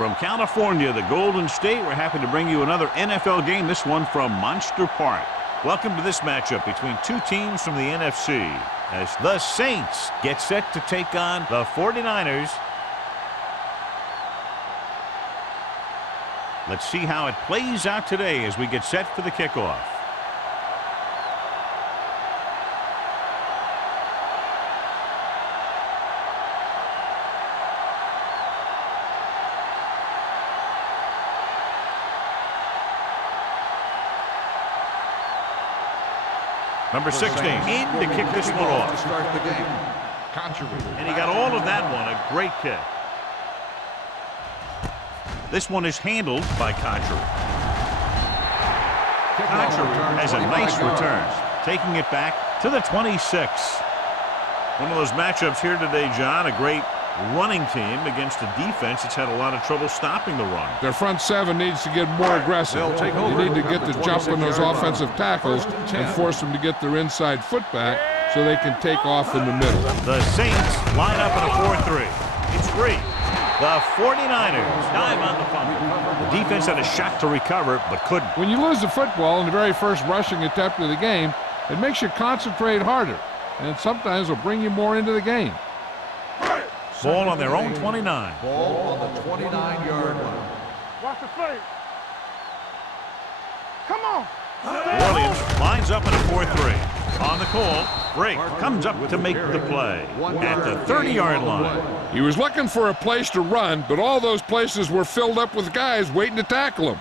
From California, the Golden State, we're happy to bring you another NFL game, this one from Monster Park. Welcome to this matchup between two teams from the NFC, as the Saints get set to take on the 49ers. Let's see how it plays out today as we get set for the kickoff. Number 16 in to kick this one off. Start the game. And he got all of that one. A great kick. This one is handled by Conchery. Conchery has a nice return, taking it back to the 26. One of those matchups here today, John. A great running team against a defense that's had a lot of trouble stopping the run. Their front seven needs to get more aggressive. They need to get the jump on those offensive tackles and force them to get their inside foot back so they can take off in the middle. The Saints line up in a 4-3. It's free. The 49ers dive on the fumble. The defense had a shot to recover, but couldn't. When you lose the football in the very first rushing attempt of the game, it makes you concentrate harder, and sometimes will bring you more into the game. Ball on their own 29. Ball on the 29-yard line. Watch the play. Come on. Williams lines up in a 4-3. On the call, Drake comes up to make the play at the 30-yard line. He was looking for a place to run, but all those places were filled up with guys waiting to tackle him.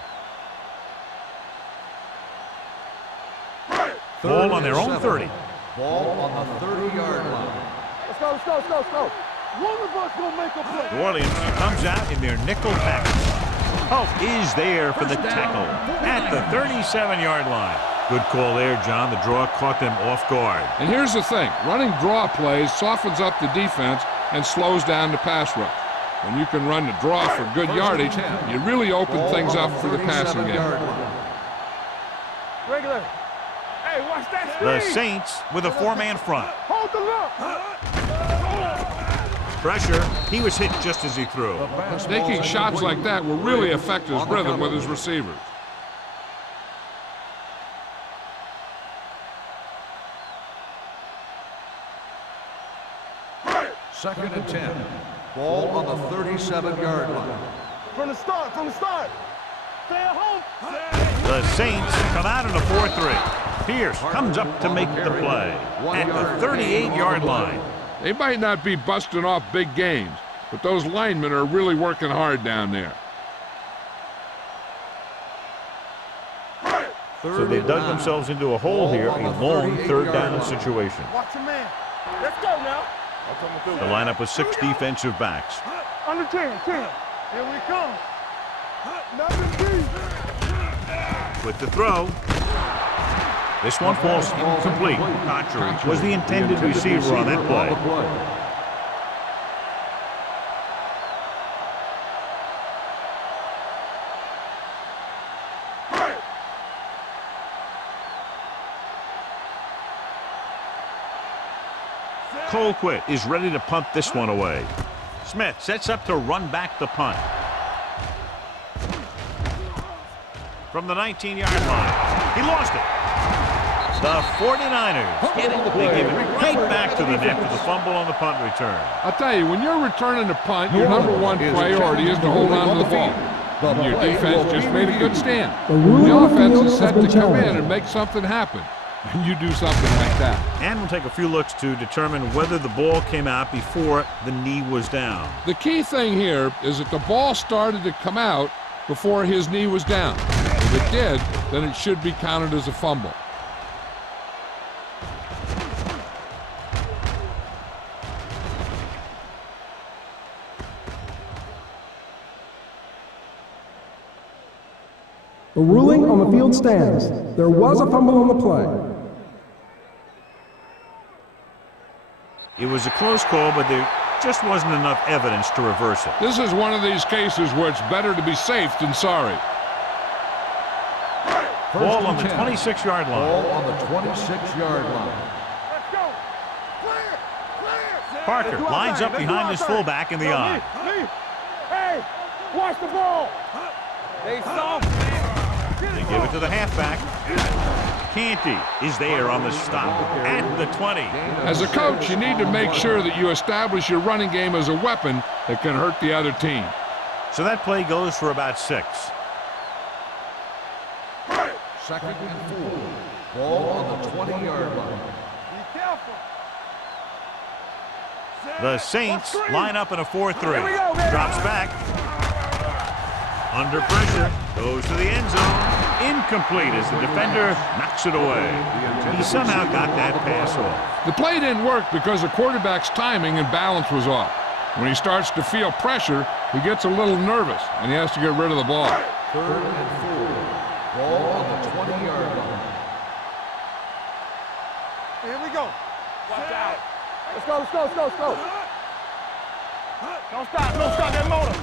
Ball on their own 30. Ball on the 30-yard line. Let's go, let's go, let's go, let's go. One of us will make a play. New Orleans comes out in their nickel package. Hope is there for the tackle at the 37-yard line. Good call there, John. The draw caught them off guard. And here's the thing. Running draw plays softens up the defense and slows down the pass rush. When you can run the draw for good yardage, you really open things up for the passing game. Regular. Hey, watch that speed. The Saints with a four-man front. Hold the look. Pressure. He was hit just as he threw. Taking shots like that will really affect his rhythm with his receivers. Second and 10. Ball on the 37-yard line. From the start, from the start. Stay at home. The Saints come out in a 4-3. Pierce comes up to make the play at the 38-yard line. They might not be busting off big games, but those linemen are really working hard down there. So they dug themselves into a hole here, a long third down situation. Watch your man. Let's go now. The lineup with 6 defensive backs. Under 10, 10. Here we come. Nothing deep. With the throw. This one falls incomplete. Conchery was the intended receiver on that play. Colquitt is ready to punt this one away. Smith sets up to run back the punt. From the 19-yard line. He lost it. The 49ers get it. They give it right back to them after the fumble on the punt return. I'll tell you, when you're returning a punt, your number one priority is to hold on to the ball. And your defense just made a good stand. The offense is set to come in and make something happen. And you do something like that. And we'll take a few looks to determine whether the ball came out before the knee was down. The key thing here is that the ball started to come out before his knee was down. If it did, then it should be counted as a fumble. The ruling on the field stands. There was a fumble on the play. It was a close call, but there just wasn't enough evidence to reverse it. This is one of these cases where it's better to be safe than sorry. Ball on the 26-yard line. Ball on the 26-yard line. Let's go. Clear. Clear. Parker lines up behind his fullback in the eye. Hey. Watch the ball. They soft, man. They give it to the halfback. Canty is there on the stop at the 20. As a coach, you need to make sure that you establish your running game as a weapon that can hurt the other team. So that play goes for about 6. Second and 4. Ball on the 20-yard line. Be careful. The Saints line up in a 4-3. Here we go, baby. Drops back. Under pressure. Goes to the end zone. Incomplete as the defender knocks it away. He somehow got that pass off. The play didn't work because the quarterback's timing and balance was off. When he starts to feel pressure, he gets a little nervous, and he has to get rid of the ball. Third and 4. Ball on the 20-yard line. Here we go. Watch out. Let's go, let's go, let's go, let's go. Don't stop that motor.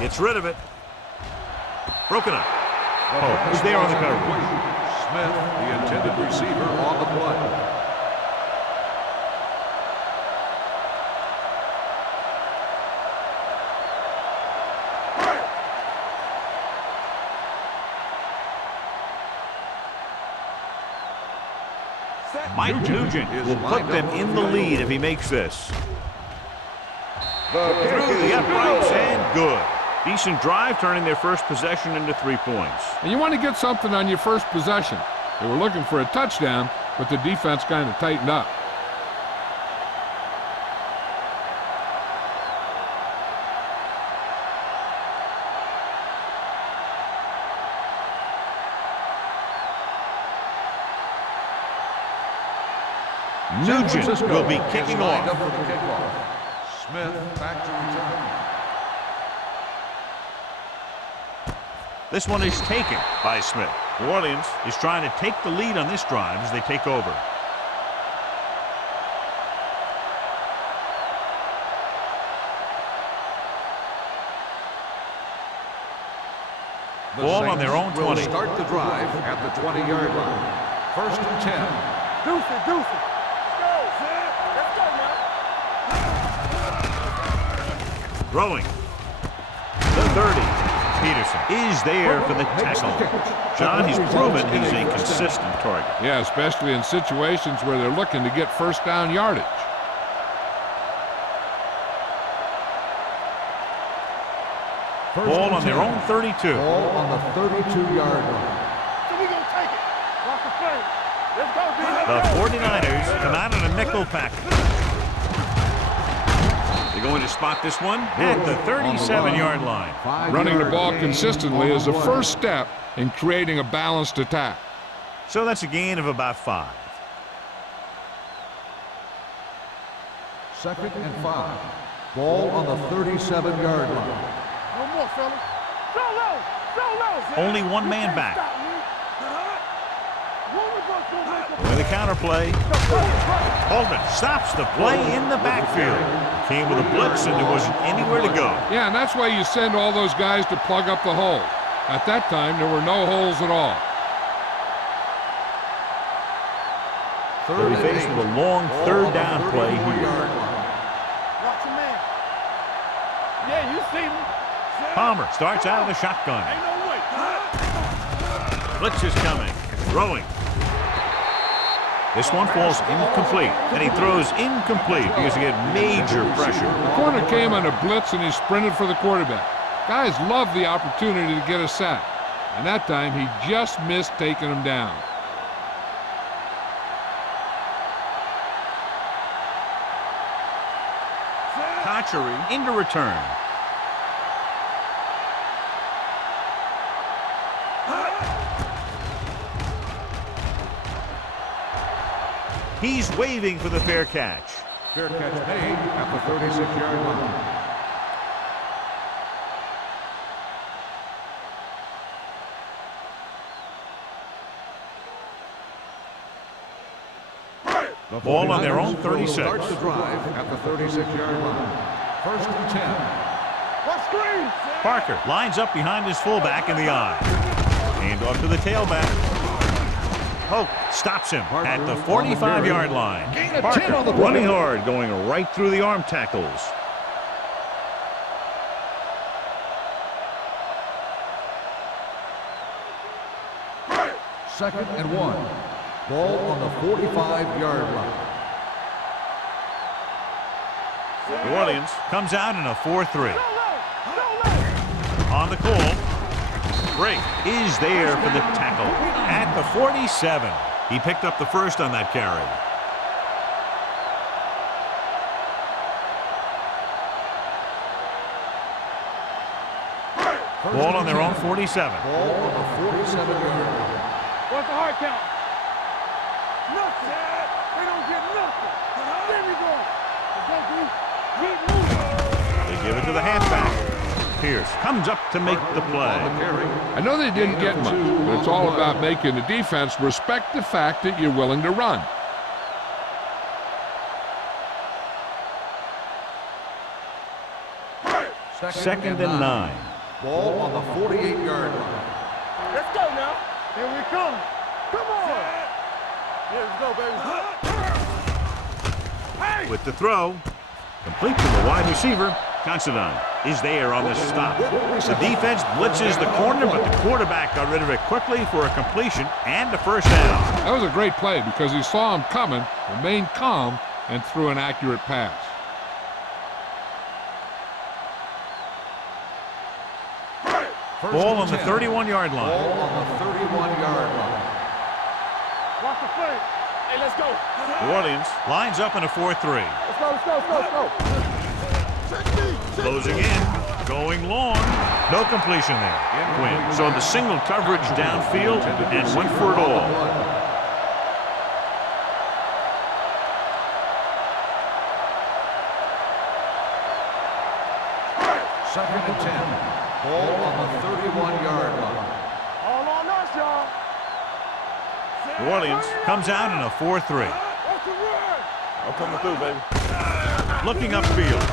Gets rid of it. Broken up. Oh, who's there on the cover? Smith, the intended receiver, on the play. Mike Nugent will put them in the lead if he makes this. Through the uprights and good. Decent drive, turning their first possession into 3 points. And you want to get something on your first possession. They were looking for a touchdown, but the defense kind of tightened up. Nugent will be kicking off. Up for the kickoff. Smith back to return. This one is taken by Smith. New Orleans is trying to take the lead on this drive as they take over. The Ball on Saints their own will 20. start the drive at the 20-yard line. First and 10. Deuce it, deuce it. Let's go, man. Throwing. The 30. Peterson is there for the tackle. John, he's proven he's a consistent target. Yeah, especially in situations where they're looking to get first down yardage. Ball on their own 32. Ball on the 32-yard line. So we gonna take it. Watch the play. Let's go, D. The 49ers come out in a nickel package. They're going to spot this one at the 37-yard line. Running the ball consistently is the first step in creating a balanced attack. So that's a gain of about 5. Second and 5. Ball on the 37-yard line. No more, fellas. So low, so low. Only one man back. One of us gonna make a With a counter play, Holman stops the play in the backfield. Came with a blitz and there wasn't anywhere to go. Yeah, and that's why you send all those guys to plug up the hole. At that time, there were no holes at all. They'll be faced with a long third down play here. Watch your man. Yeah, you see me. Palmer starts out of the shotgun. Ain't no way. Blitz is coming. Throwing. This one falls incomplete, and he throws incomplete because he had major pressure. The corner came on a blitz, and he sprinted for the quarterback. Guys love the opportunity to get a sack, and that time he just missed taking him down. Kochery into return. He's waving for the fair catch. Fair catch made at the 36-yard line. The Ball on their own 36. Starts the drive at the 36-yard line. First and 10. What screen? Parker lines up behind his fullback in the eye. Hand off to the tailback. Hoke stops him at the 45-yard line. Parker running hard, going right through the arm tackles. 2nd and 1. Ball on the 45-yard line. New Orleans comes out in a 4-3. On the call. Break is there for the tackle at the 47. He picked up the first on that carry. Ball on their own 47. Ball on the 47-yard line. What's the hard count? Nothing. They don't get nothing. There we go. Keep moving. They give it to the halfback. Pierce comes up to make the play. I know they didn't get much, but it's all about making the defense respect the fact that you're willing to run. Second and 9. Ball on the 48-yard line. Let's go now. Here we come. Come on. Here we go, baby. With the throw, complete to the wide receiver. Considine is there on the stop. The defense blitzes the corner, but the quarterback got rid of it quickly for a completion and a first down. That was a great play because he saw him coming, remained calm, and threw an accurate pass. Ball on the 31-yard line. Ball on the 31-yard line. Watch the play. Hey, let's go. New Orleans lines up in a 4-3. Let's go, let's go, let's go. Closing in, going long. No completion there. Quinn. So the single coverage downfield and went for it all. Second and 10. Ball on the 31-yard line. All on us, y'all. New Orleans comes out in a 4-3. What's the word? I'm coming through, baby. Looking upfield.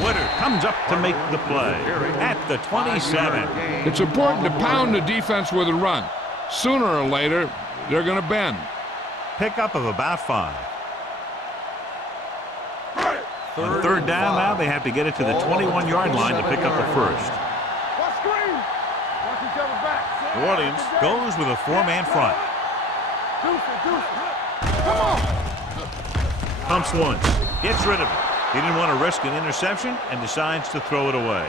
Twitter comes up to make the play at the 27. It's important to pound the defense with a run. Sooner or later, they're going to bend. Pickup of about 5. On third down now, they have to get it to the 21-yard line to pick up the first. Watch screen. Watch each other back. New Orleans goes with a 4-man front. Deuce it, deuce it. Come on. Pumps once, gets rid of it. He didn't want to risk an interception and decides to throw it away.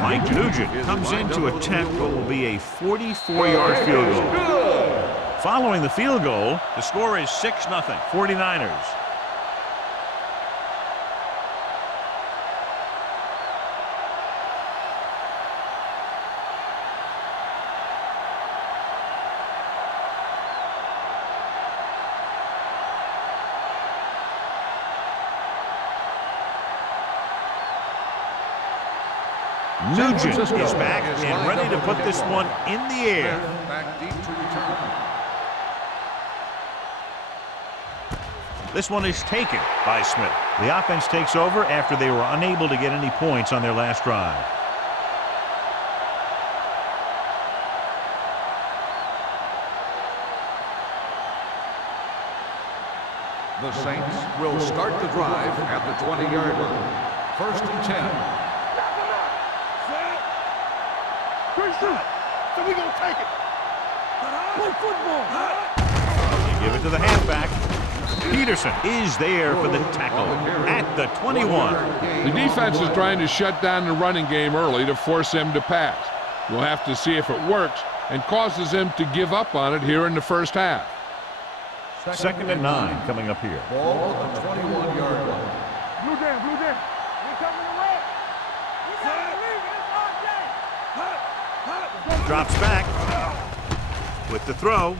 Mike Nugent comes in to attempt what will be a 44-yard field goal. Following the field goal, the score is 6-0, 49ers. Nugent is back and ready to put this one in the air. Back deep to return. This one is taken by Smith. The offense takes over after they were unable to get any points on their last drive. The Saints will start the drive at the 20-yard line. 1st and 10. Quick shoot. So we gonna take it. Play football. They give it to the halfback. Peterson is there for the tackle at the 21. The defense is trying to shut down the running game early to force him to pass. We'll have to see if it works and causes him to give up on it here in the first half. 2nd and 9 coming up here. Ball on the 21-yard line. Blue down, blue down. We coming away. We gotta believe it's our day. Drops back with the throw.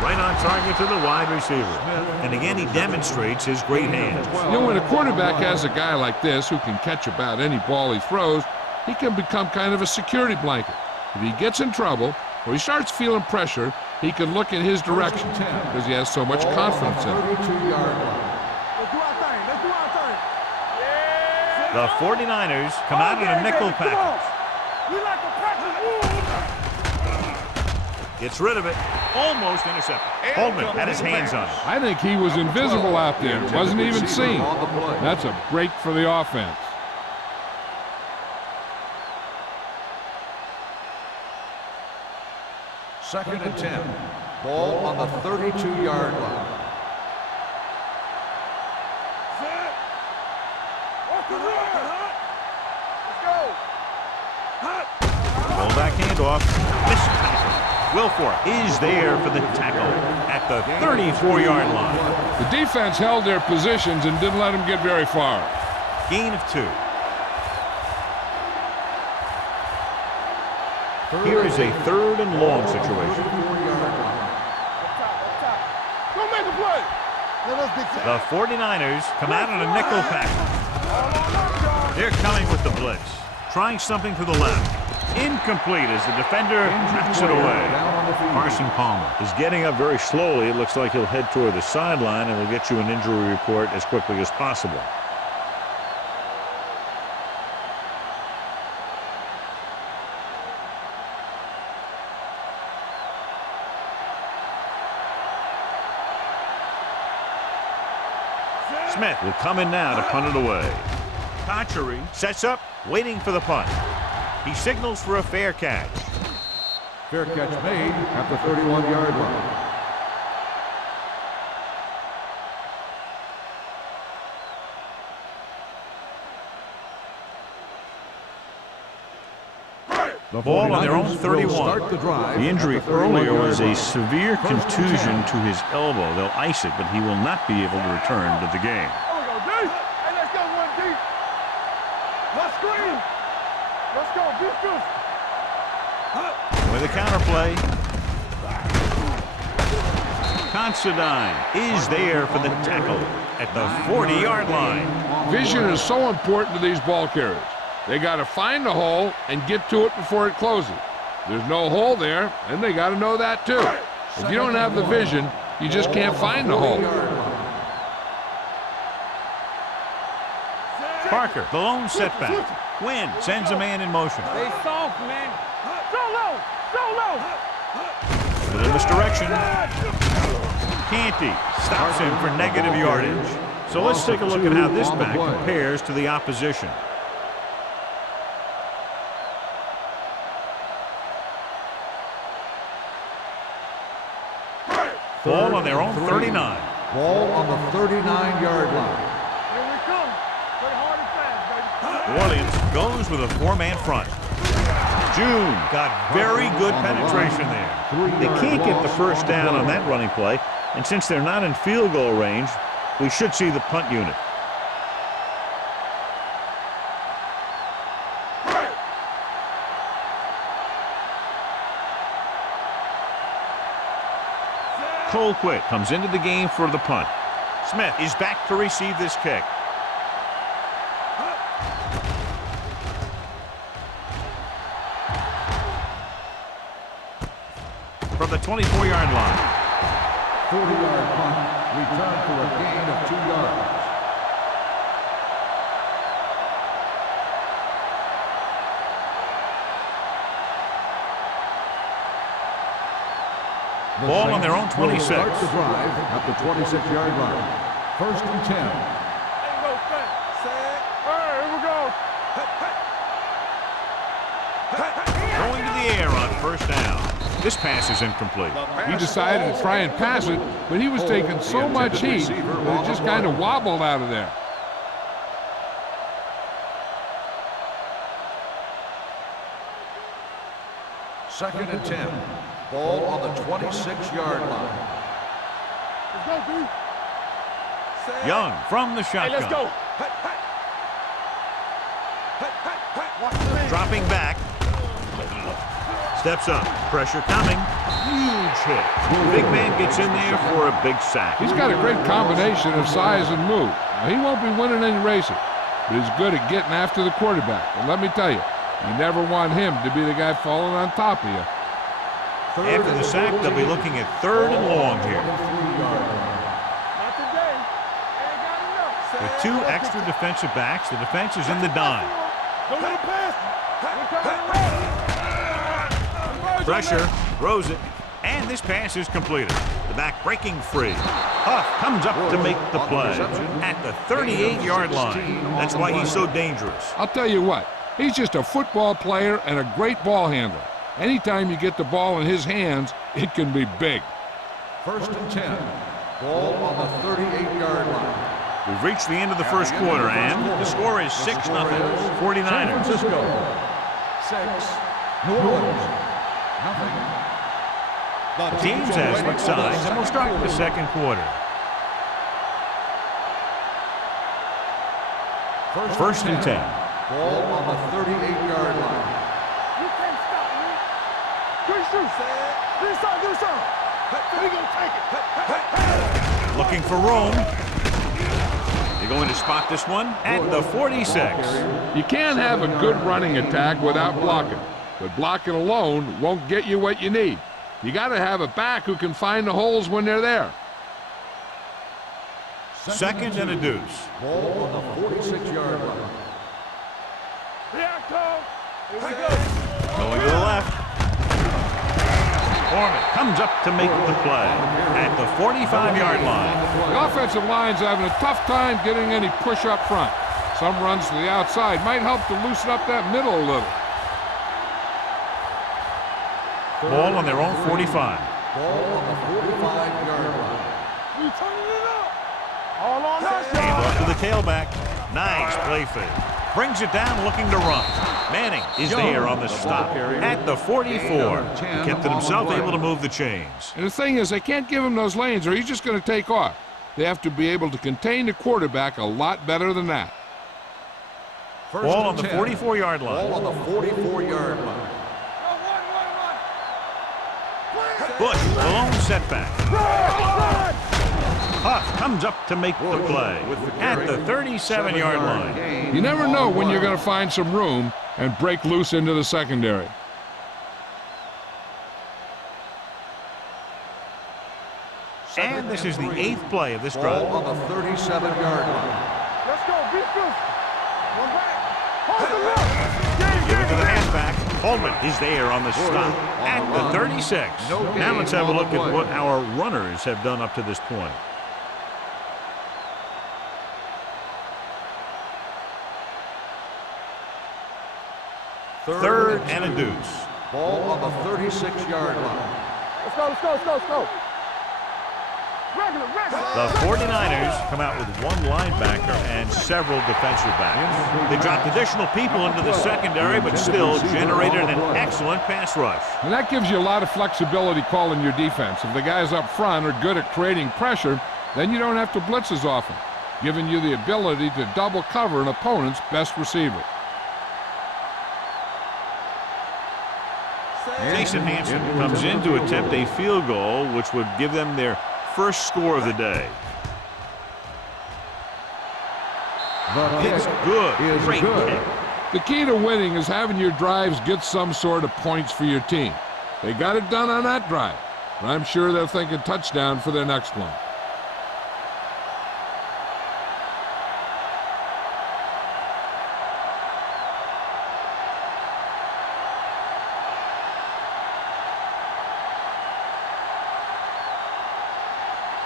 Right on target to the wide receiver. And again, he demonstrates his great hands. You know, when a quarterback has a guy like this who can catch about any ball he throws, he can become kind of a security blanket. If he gets in trouble or he starts feeling pressure, he can look in his direction because he has so much confidence in it. 32-yard line. Let's do our thing. Let's do our thing. The 49ers come out in a nickel package. We like to practice. Gets rid of it. Almost intercepted. Holman had his hands on it. I think he was invisible out there. Wasn't even seen. That's a break for the offense. Second and 10. Ball on the 32-yard line. Set. Watch the run. Let's go. Hot. Fullback handoff. Missed tackle. Wilfork is there for the tackle at the 34-yard line. The defense held their positions and didn't let them get very far. Gain of 2. Here is a 3rd and long situation. Go make a play. Let us get The 49ers come out in a nickel package. They're coming with the blitz. Trying something to the left. Incomplete as the defender knocks it away. Carson Palmer is getting up very slowly. It looks like he'll head toward the sideline, and we'll get you an injury report as quickly as possible. Smith will come in now to punt it away. Conchery sets up, waiting for the punt. He signals for a fair catch. Fair catch made at the 31-yard line. The ball on their own 31. The injury earlier was a severe contusion to his elbow. They'll ice it, but he will not be able to return to the game. There we go, D. Hey, let's go, 1D. Let's screen. Let's go, defense. With a counterplay. Considine is there for the tackle at the 40-yard line. Vision is so important to these ball carriers. They got to find the hole and get to it before it closes. There's no hole there, and they got to know that too. If you don't have the vision, you just can't find the hole. Parker, the lone setback. Quinn sends a man in motion. Stay soft, man. Solo. Solo. With a misdirection. Canty stops him for negative yardage. So let's take a look at how this back compares to the opposition. Ball on their own 39. Ball on the 39-yard line. Here we come. Play hard and fast, baby. New Orleans goes with a 4-man front. June got very good penetration there. They can't get the first down on that running play, and since they're not in field goal range, we should see the punt unit. Colquitt comes into the game for the punt. Smith is back to receive this kick. From the 24-yard line. 40-yard punt, return for a gain of 2 yards. Ball on their own 26. Start the drive at the 26-yard line. First and 10. Ain't no thing. Set. All right, here we go. Going to the air on first down. This pass is incomplete. He decided to try and pass it, but he was taking so much heat that it just kind of wobbled out of there. Second and 10. Ball on the 26-yard line. Let's go, D. Set. Young from the Hey, shotgun. let's go. Watch the man. Dropping back. Steps up. Pressure coming. Huge hit. Big man gets in there for a big sack. He's got a great combination of size and move. Now, he won't be winning any races, but he's good at getting after the quarterback. And let me tell you, you never want him to be the guy falling on top of you. After the sack, they'll be looking at 3rd and long here. Not today. Ain't got enough. With 2 extra defensive backs, the defense is in the dime. Don't let him pass. We're coming around. Pressure, throws it, and this pass is completed. The back breaking free. Huff comes up to make the play at the 38-yard line. That's why he's so dangerous. I'll tell you what, he's just a football player and a great ball handler. Anytime you get the ball in his hands, it can be big. 1st and 10. Ball on the 38-yard line. We've reached the end of the first quarter, and the score is 6-0, 49ers. San Francisco, 6. New Orleans, nothing. The teams have switched sides, and we'll start the second quarter. 1st and 10. Ball on the 38-yard line. You can't stop me. Good shoot. Do something, do something. We gonna take it. Looking for room. They're going to spot this one at the 46. You can't have a good running attack without blocking, but blocking alone won't get you what you need. You got to have a back who can find the holes when they're there. 2nd and a deuce. Ball on the 46-yard line. Reacto. Here we go. Going to the left. Foreman comes up to make the play at the 45-yard line. The offensive line's having a tough time getting any push up front. Some runs to the outside might help to loosen up that middle a little. Ball on their own 45. Ball on the 45-yard line. We turning it up. All on that Hand side. off to the tailback. Nice play fake. Brings it down looking to run. Manning is there on the stop at the 44. He kept it himself, able to move the chains. And the thing is, they can't give him those lanes or he's just going to take off. They have to be able to contain the quarterback a lot better than that. Ball on the 44-yard line. Ball on the 44-yard line. Bush, a lone setback. Huff comes up to make the play at the 37-yard line. You never know when you're going to find some room and break loose into the secondary. And this is the 8th play of this drive. Ball on the 37-yard line. Let's go. Be physical. One back. Hold the left. Give it to the halfback. Holman is there on the stop at the 36. Now let's have a look at what our runners have done up to this point. Third and a deuce. Ball on the 36-yard line. Let's go, let's go, let's go, let's go. Regular. The 49ers come out with one linebacker and several defensive backs. They dropped additional people into the secondary, but still generated an excellent pass rush. And that gives you a lot of flexibility calling your defense. If the guys up front are good at creating pressure, then you don't have to blitz as often, giving you the ability to double cover an opponent's best receiver. Jason Hansen comes in to attempt a field goal, which would give them their first score of the day. It's good. Great kick. The key to winning is having your drives get some sort of points for your team. They got it done on that drive, but I'm sure they're thinking touchdown for their next one.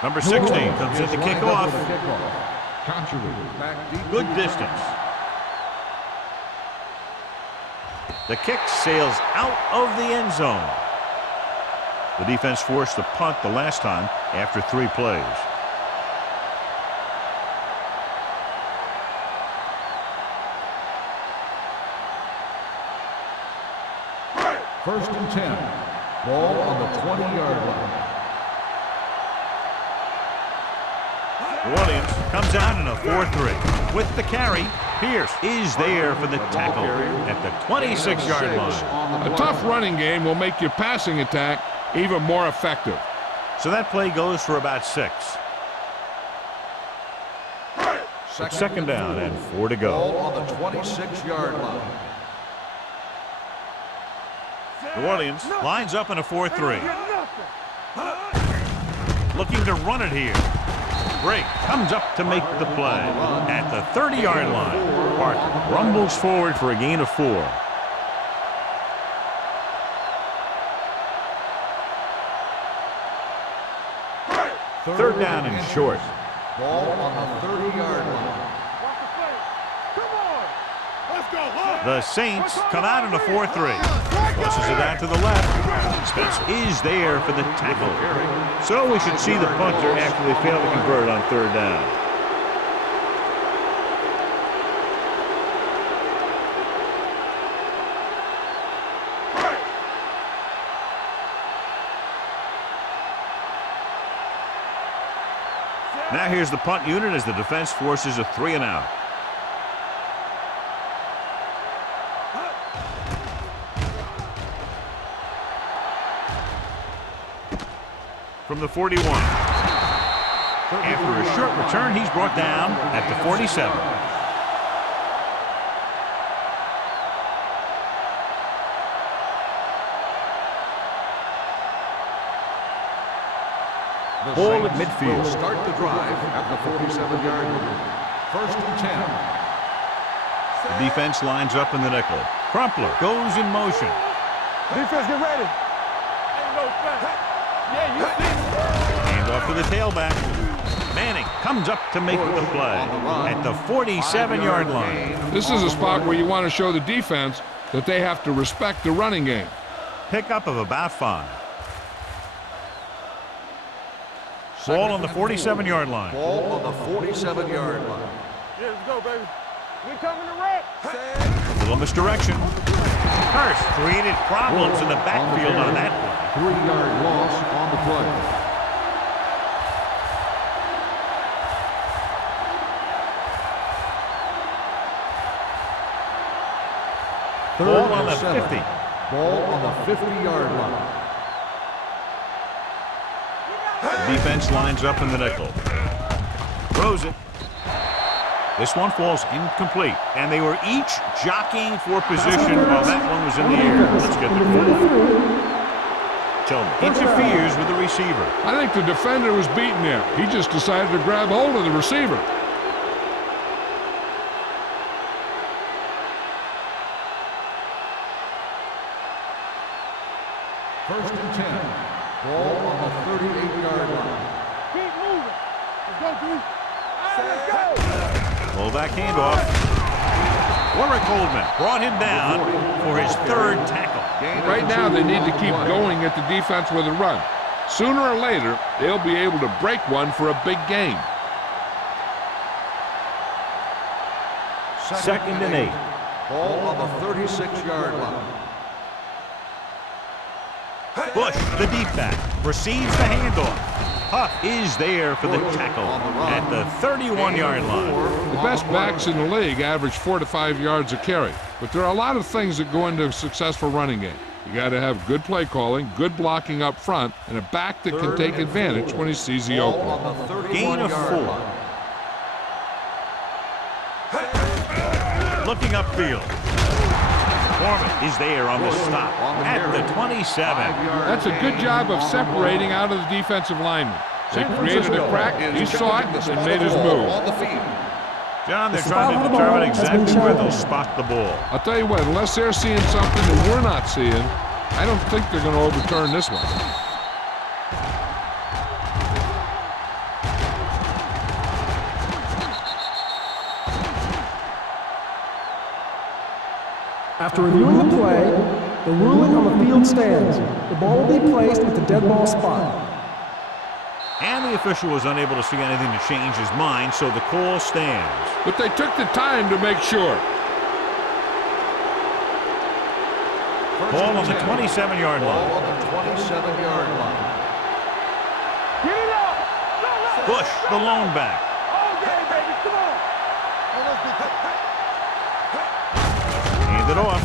Number 16 comes in to kick off. Good distance. The kick sails out of the end zone. The defense forced the punt the last time after 3 plays. First and 10. Ball on the 20-yard line. Williams comes out in a 4-3. With the carry, Pierce is there for the tackle at the 26-yard line. A tough running game will make your passing attack even more effective. So that play goes for about 6. It's second down and 4 to go. Ball on the 26-yard line. New Orleans lines up in a 4-3. Looking to run it here. Drake comes up to make the play at the 30-yard line. Parker rumbles forward for a gain of 4. Third down and short. Ball on the 30-yard line. Watch the play. Come on. Let's go. The Saints come out in a 4-3. Crosses it out to the left. Spence is there for the tackle. So we should see the punter after they fail to convert on third down. Now here's the punt unit as the defense forces a 3-and-out. From the 41. After a short return, he's brought down at the 47. Ball at midfield. Will start the drive at the 47-yard line. First and 10. The defense lines up in the nickel. Crumpler goes in motion. Defense, get ready. Ain't no fast. Yeah, you see. Hand off to the tailback. Manning comes up to make the play at the 47-yard line. This is a spot where you want to show the defense that they have to respect the running game. Pickup of about 5. Ball on the 47-yard line. Ball on the 47-yard line. Yeah, let's go, baby. We coming to wreck. Little misdirection. Hurst created problems in the backfield on that play. 3-yard loss on the play. Ball on the 50. Ball on the 50-yard line. The defense lines up in the nickel. Throws it. This one falls incomplete, and they were each jockeying for position while that one was in the air. Let's get the call. Tillman interferes with the receiver. I think the defender was beaten there. He just decided to grab hold of the receiver. First and 10. Ball on the 38-yard line. Keep moving. Let's go, dude. Let's go. Pull back handoff. Warwick Coleman brought him down for his third tackle. Right now, they need to keep going at the defense with a run. Sooner or later, they'll be able to break one for a big gain. Second and 8. Ball on the 36-yard line. Bush, the deep back, receives the handoff. Huff is there for the tackle at the 31-yard line. The best backs in the league average 4 to 5 yards a carry, but there are a lot of things that go into a successful running game. You got to have good play calling, good blocking up front, and a back that can take advantage when he sees the opening. Gain of 4. Looking upfield. Foreman is there on the stop at the 27. That's a good job of separating out of the defensive lineman. They created a crack, he saw it, and made his move. John, they're trying to determine exactly where they'll spot the ball. I'll tell you what, unless they're seeing something that we're not seeing, I don't think they're going to overturn this one. After reviewing the play, the ruling on the field stands. The ball will be placed at the dead ball spot. And the official was unable to see anything to change his mind, so the call stands. But they took the time to make sure. Ball on the 27-yard line. Ball on the 27-yard line. Get it up. Bush, the lone back. All day, baby. Come on. Hand it off.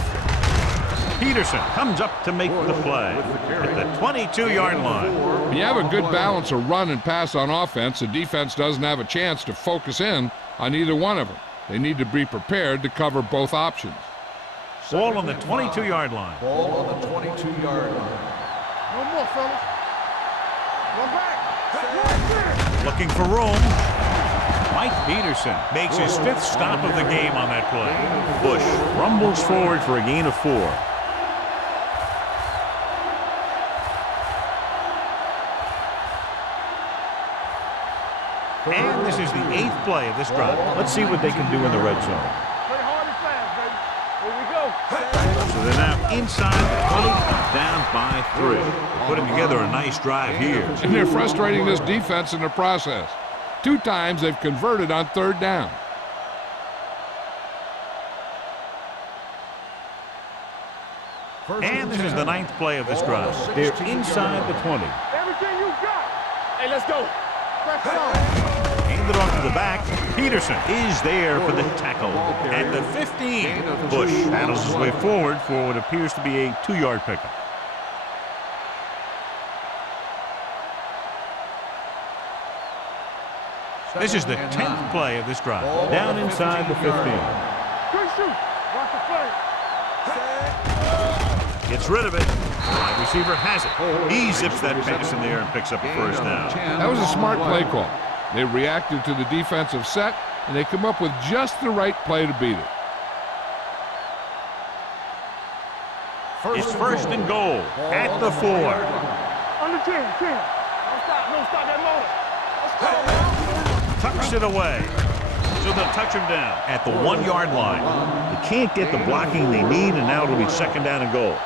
Peterson comes up to make the play at the 22-yard line. When you have a good balance of run and pass on offense, the defense doesn't have a chance to focus in on either one of them. They need to be prepared to cover both options. Ball on the 22-yard line. Ball on the 22-yard line. No more, fellas. Go back. Looking for room. Mike Peterson makes his 5th stop of the game on that play. Bush rumbles forward for a gain of 4. And this is the 8th play of this drive. Let's see what they can do in the red zone. Play hard and fast, baby. Here we go. So they're now inside the 20, down by 3. They're putting together a nice drive here. And they're frustrating this defense in the process. 2 times they've converted on 3rd down. And this is the 9th play of this drive. They're inside the 20. Everything you got. Hey, let's go. Press it on. Handed off to the back. Peterson is there for the tackle. At the 15, Bush battles his way forward for what appears to be a 2-yard pickup. This is the 10th play of this drive. Down inside the 15. Good shoot. Watch the play. Gets rid of it. Wide receiver has it. He zips that pass in the air and picks up a first down. That was a smart play call. They reacted to the defensive set, and they come up with just the right play to beat it. It's first and goal at the 4. Under 10. Don't stop. Don't stop that motor. Let's go. Tucks it away. So they'll touch him down at the 1-yard line. They can't get the blocking they need, and now it'll be second down and goal.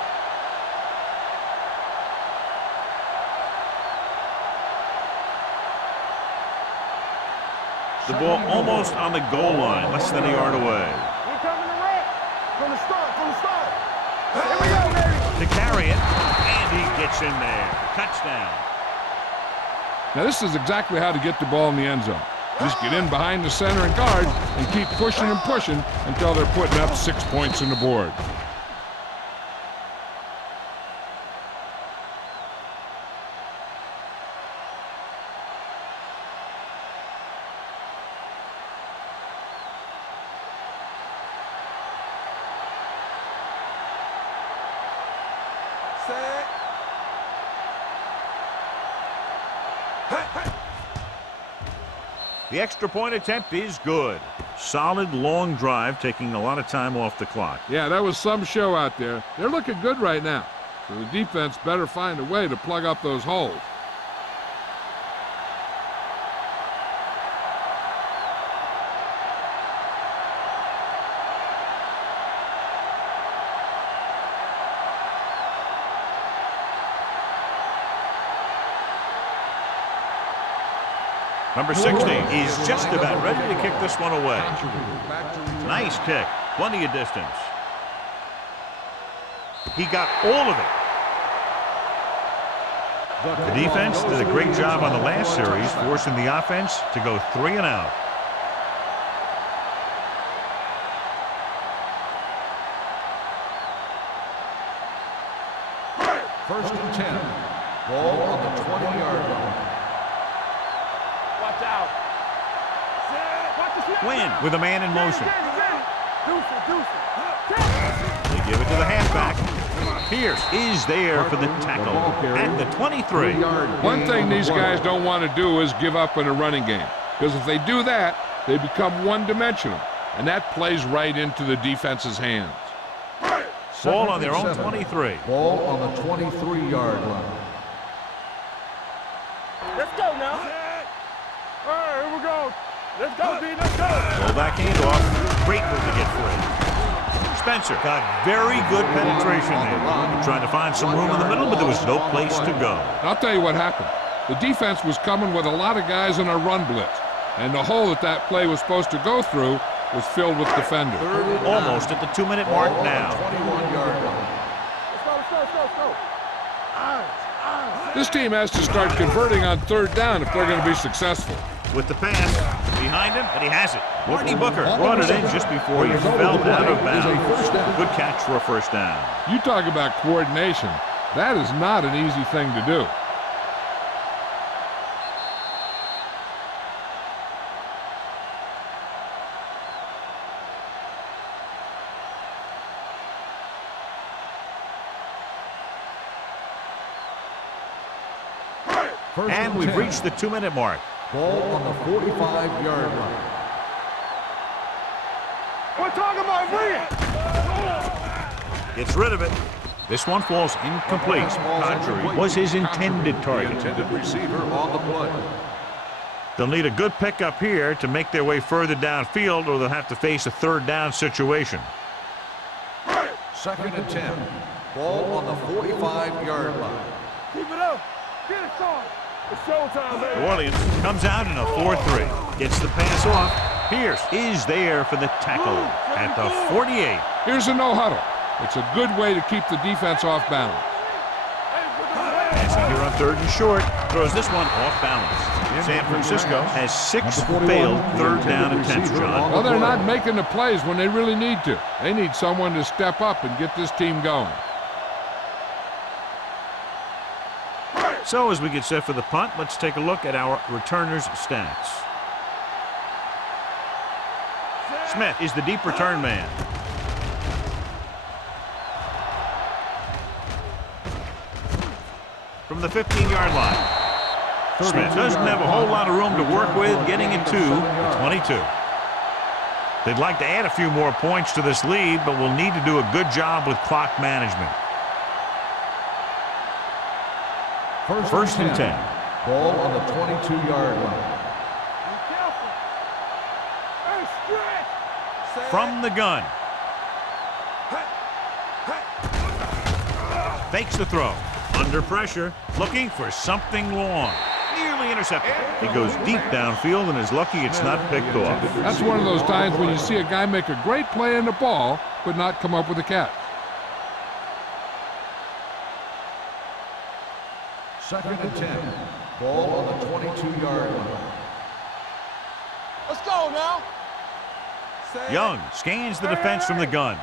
The ball almost on the goal line, less than a yard away. We're coming to red. From the start. Here we go, baby. To carry it, and he gets in there. Touchdown. Now this is exactly how to get the ball in the end zone. Just get in behind the center and guard and keep pushing and pushing until they're putting up 6 points on the board. The extra point attempt is good. Solid long drive, taking a lot of time off the clock. Yeah, that was some show out there. They're looking good right now. So the defense better find a way to plug up those holes. Number 60 is just about ready to kick this one away. Nice kick. Plenty of distance. He got all of it. The defense did a great job on the last series, forcing the offense to go 3 and out. First and 10. Ball on the 20-yard line. Watch out. Win with a man in motion. Deuce. They give it to the halfback. Pierce is there for the tackle at the 23. One thing these guys don't want to do is give up in a running game, because if they do that, they become one-dimensional, and that plays right into the defense's hands. Ball on their own 23. Ball on the 23-yard line. Let's go now. All right, here we go. Let's go, D. Let's go. Pull back handoff. Great move to get free. Spencer got very good penetration there. Trying to find some room in the middle, but there was no place to go. I'll tell you what happened. The defense was coming with a lot of guys in a run blitz, and the hole that play was supposed to go through was filled with defenders. Almost at the 2-minute mark now. 21-yard line. Let's go. This team has to start converting on 3rd down if they're going to be successful. With the pass behind him, and he has it. Marty Booker brought it in just before he fell out of bounds. Good catch for a first down. You talk about coordination. That is not an easy thing to do. And we've reached the 2-minute mark. Ball on the 45-yard line. We're talking about bring it. Gets rid of it. This one falls incomplete. Audrey was his intended target. Intended receiver on the play. They'll need a good pickup here to make their way further downfield, or they'll have to face a third down situation. 2nd and 10. Ball on the 45-yard line. Keep it up. Get it on. It's showtime, baby. New Orleans comes out in a 4-3. Gets the pass off. Pierce is there for the tackle at the 48. Here's a no huddle. It's a good way to keep the defense off balance. Passing here on 3rd and short. Throws this one off balance. San Francisco has 6 failed third down attempts, John. Well, they're not making the plays when they really need to. They need someone to step up and get this team going. So as we get set for the punt, let's take a look at our returners' stats. Smith is the deep return man. From the 15-yard line. Smith doesn't have a whole lot of room to work with, getting it to the 22. They'd like to add a few more points to this lead, but will need to do a good job with clock management. 1st and 10. Ball on the 22-yard line. Be careful. Hey, stretch. From the gun. Fakes the throw. Under pressure, looking for something long. Nearly intercepted. He goes deep downfield and is lucky it's not picked off. That's one of those times when you see a guy make a great play on the ball, but not come up with a catch. 2nd and 10. Ball on the 22-yard line. Let's go now. Young scans the defense from the gun.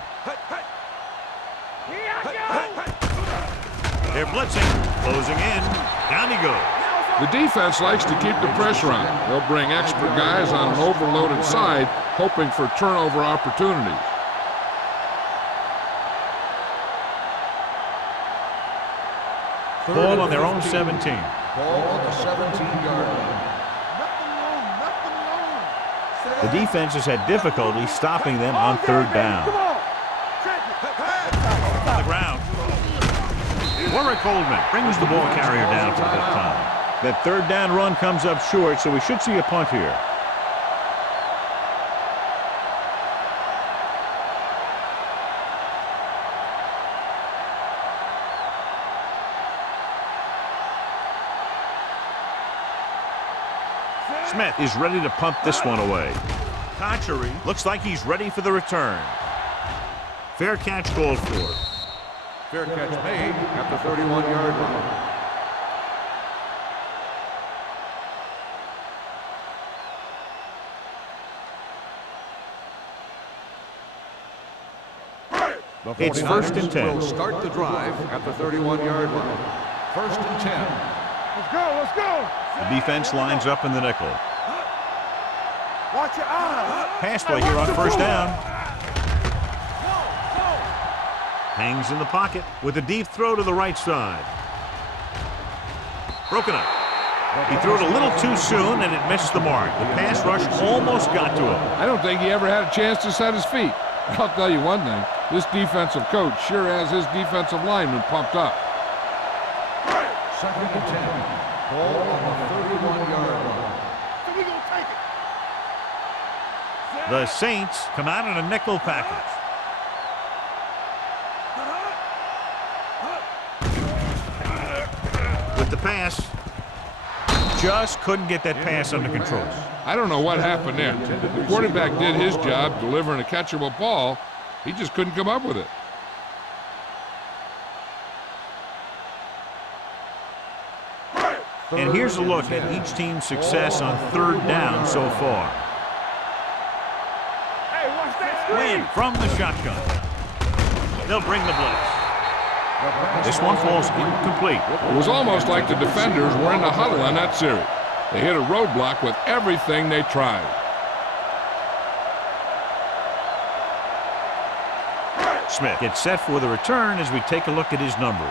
Here I go. They're blitzing, closing in. Down he goes. The defense likes to keep the pressure on. They'll bring extra guys on an overloaded side, hoping for turnover opportunities. Ball on their own 17. Ball on the 17-yard line. The defense has had difficulty stopping them on 3rd down. Come on. Check it. On the ground. Warwick Coleman brings the ball carrier down for the time. That 3rd down run comes up short, so we should see a punt here. Smith is ready to punt this one away. Conchery looks like he's ready for the return. Fair catch called for. Fair catch made at the 31-yard line. It's 1st and 10. Will start the drive at the 31-yard line. 1st and 10. Let's go. Let's go. The defense lines up in the nickel. Watch your eyes. Pass play here on 1st down. Hangs in the pocket with a deep throw to the right side. Broken up. He threw it a little too soon and it missed the mark. The pass rush almost got to him. I don't think he ever had a chance to set his feet. I'll tell you one thing, this defensive coach sure has his defensive lineman pumped up. 2nd and 10. Ball on the 31-yard line. We gonna take it. The Saints come out in a nickel package. With the pass, just couldn't get that pass under control. I don't know what happened there. The quarterback did his job delivering a catchable ball. He just couldn't come up with it. And here's a look at each team's success on 3rd down so far. Hey, watch that screen. Win from the shotgun. They'll bring the blitz. This one falls incomplete. It was almost like the defenders were in the huddle on that series. They hit a roadblock with everything they tried. Smith gets set for the return as we take a look at his numbers.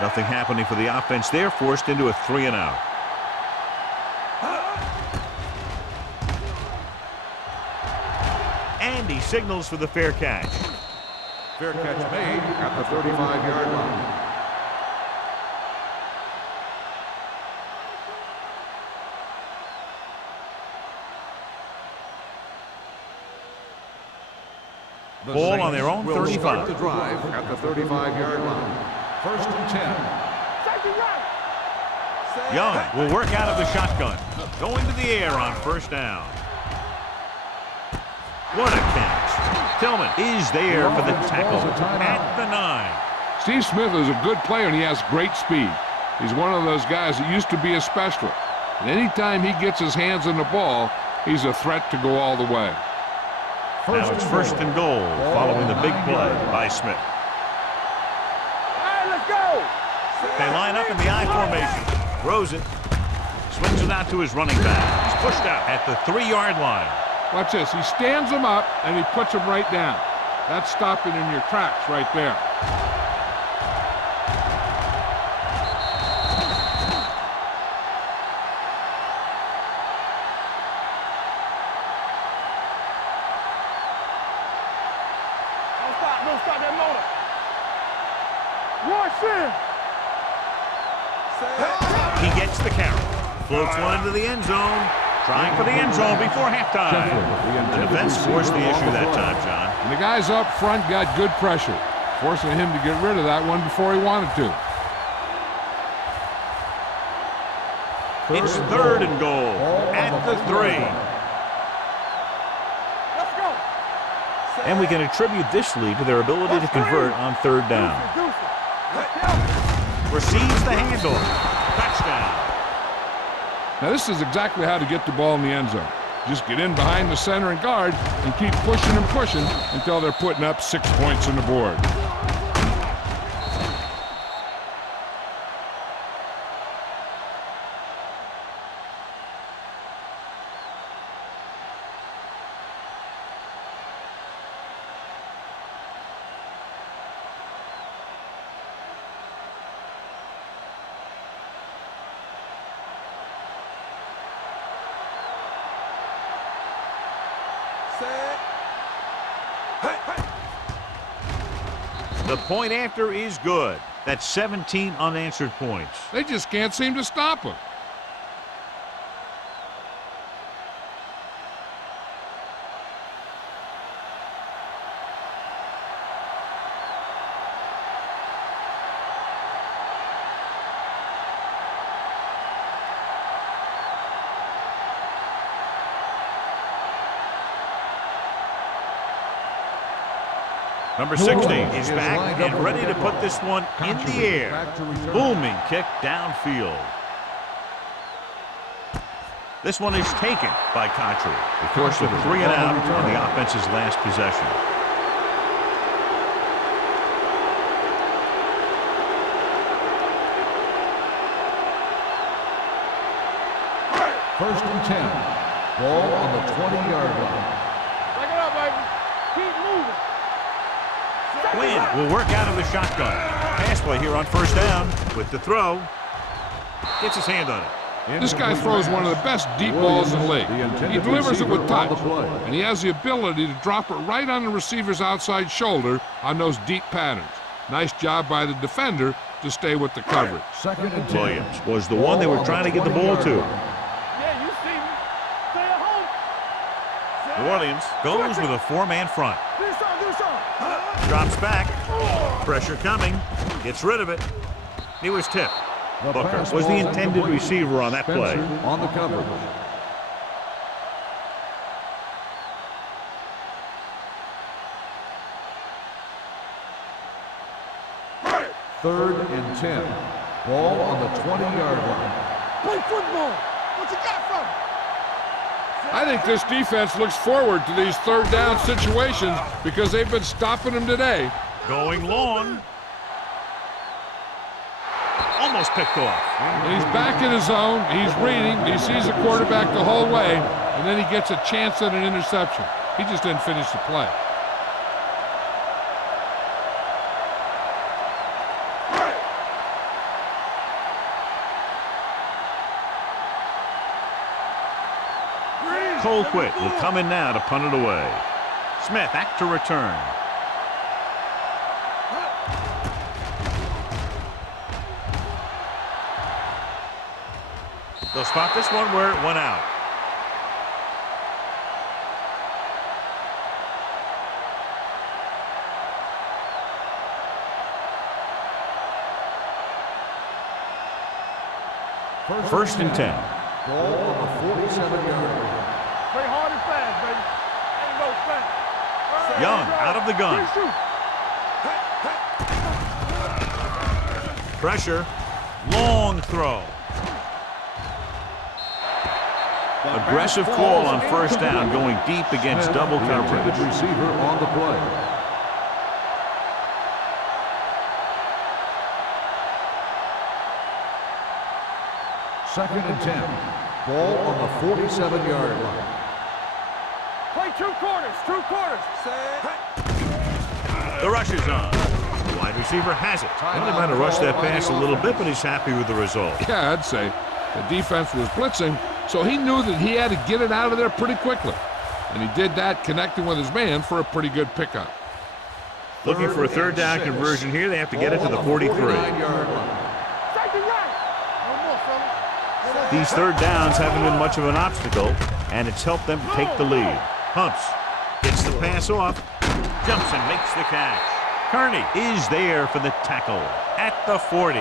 Nothing happening for the offense there, forced into a 3-and-out. And he signals for the fair catch. Fair catch made at the 35-yard line. The Ball on Saints their own will 35. start the drive at the 35-yard line. First and 10. Safety right. Young will work out of the shotgun. Going to the air on first down. What a catch. Tillman is there for the tackle at the 9. Steve Smith is a good player, and he has great speed. He's one of those guys that used to be a specialist. And anytime he gets his hands on the ball, he's a threat to go all the way. Now it's first and goal following the big play by Smith. All right, let's go. They line up in the I formation. Throws it. Swings it out to his running back. He's pushed out at the 3-yard line. Watch this. He stands him up, and he puts him right down. That's stopping in your tracks right there. Don't stop that motor. Rush in. He gets the carry. Floats one into the end zone. Trying for the end zone before halftime. The defense forced the issue that time, John. And the guys up front got good pressure, forcing him to get rid of that one before he wanted to. It's third and goal at the 3. Let's go. And we can attribute this lead to their ability to convert on third down. Receives the handoff. Touchdown. Now this is exactly how to get the ball in the end zone. Just get in behind the center and guard and keep pushing and pushing until they're putting up 6 points on the board. The point after is good. That's 17 unanswered points. They just can't seem to stop him. Number 60 is back and ready to put this one in the air. Booming kick downfield. This one is taken by Contry. They forced a 3 and out on the offense's last possession. First and 10. Ball on the 20-yard line. Back it up, baby. Keep moving. Quinn will work out of the shotgun. Pass play here on first down with the throw. Gets his hand on it. This guy throws one of the best deep balls in the league. He delivers it with touch, and he has the ability to drop it right on the receiver's outside shoulder on those deep patterns. Nice job by the defender to stay with the coverage. Second and 10. Williams was the one they were trying to get the ball to. Yeah, you see me. Stay at home. New Orleans goes with a 4-man front. Do something. Drops back. Pressure coming. Gets rid of it. He was tipped. Booker was the intended receiver on that play. On the coverage. Third and 10. Ball on the 20-yard line. Play football. What you got from? I think this defense looks forward to these third down situations because they've been stopping them today. Going long. Almost picked off. And he's back in his zone. He's reading. He sees the quarterback the whole way, and then he gets a chance at an interception. He just didn't finish the play. Colquitt will come in now to punt it away. Smith back to return. They'll spot this one where it went out. First and 10. Ball on the 47-yard line. Play hard and fast, baby. Ain't no fast. Young out of the gun. Pressure. Long throw. Aggressive call on first down, going deep against double coverage. Receiver on the play. Second and 10. Ball on the 47-yard line. Play two quarters. The rush is on. The wide receiver has it. Well, they might have rushed that pass a little bit, but he's happy with the result. Yeah, I'd say. The defense was blitzing, so he knew that he had to get it out of there pretty quickly. And he did that, connecting with his man for a pretty good pickup. Looking for a third down conversion here. They have to get it to the 43. These third downs haven't been much of an obstacle, and it's helped them to take the lead. Pumps, gets the pass off, jumps and makes the catch. Kearney is there for the tackle at the 40.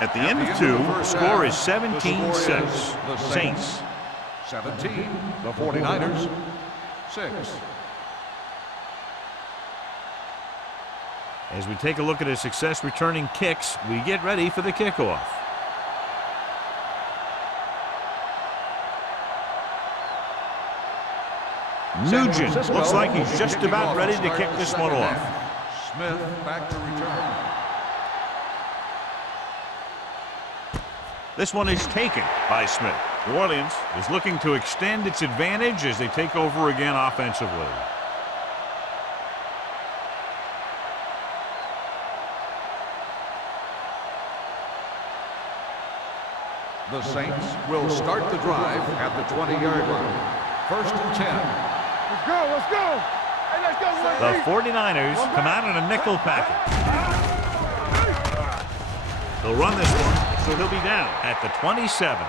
At the end of two, score is 17-6. Saints. 17, the 49ers, 6. As we take a look at his success returning kicks, we get ready for the kickoff. Nugent looks like he's just about ready to kick this one off. Smith back to return. This one is taken by Smith. New Orleans is looking to extend its advantage as they take over again offensively. The Saints will start the drive at the 20-yard line. First and 10. Let's go. Hey, let's go. The 49ers come out in a nickel package. They'll run this one, so he'll be down at the 27.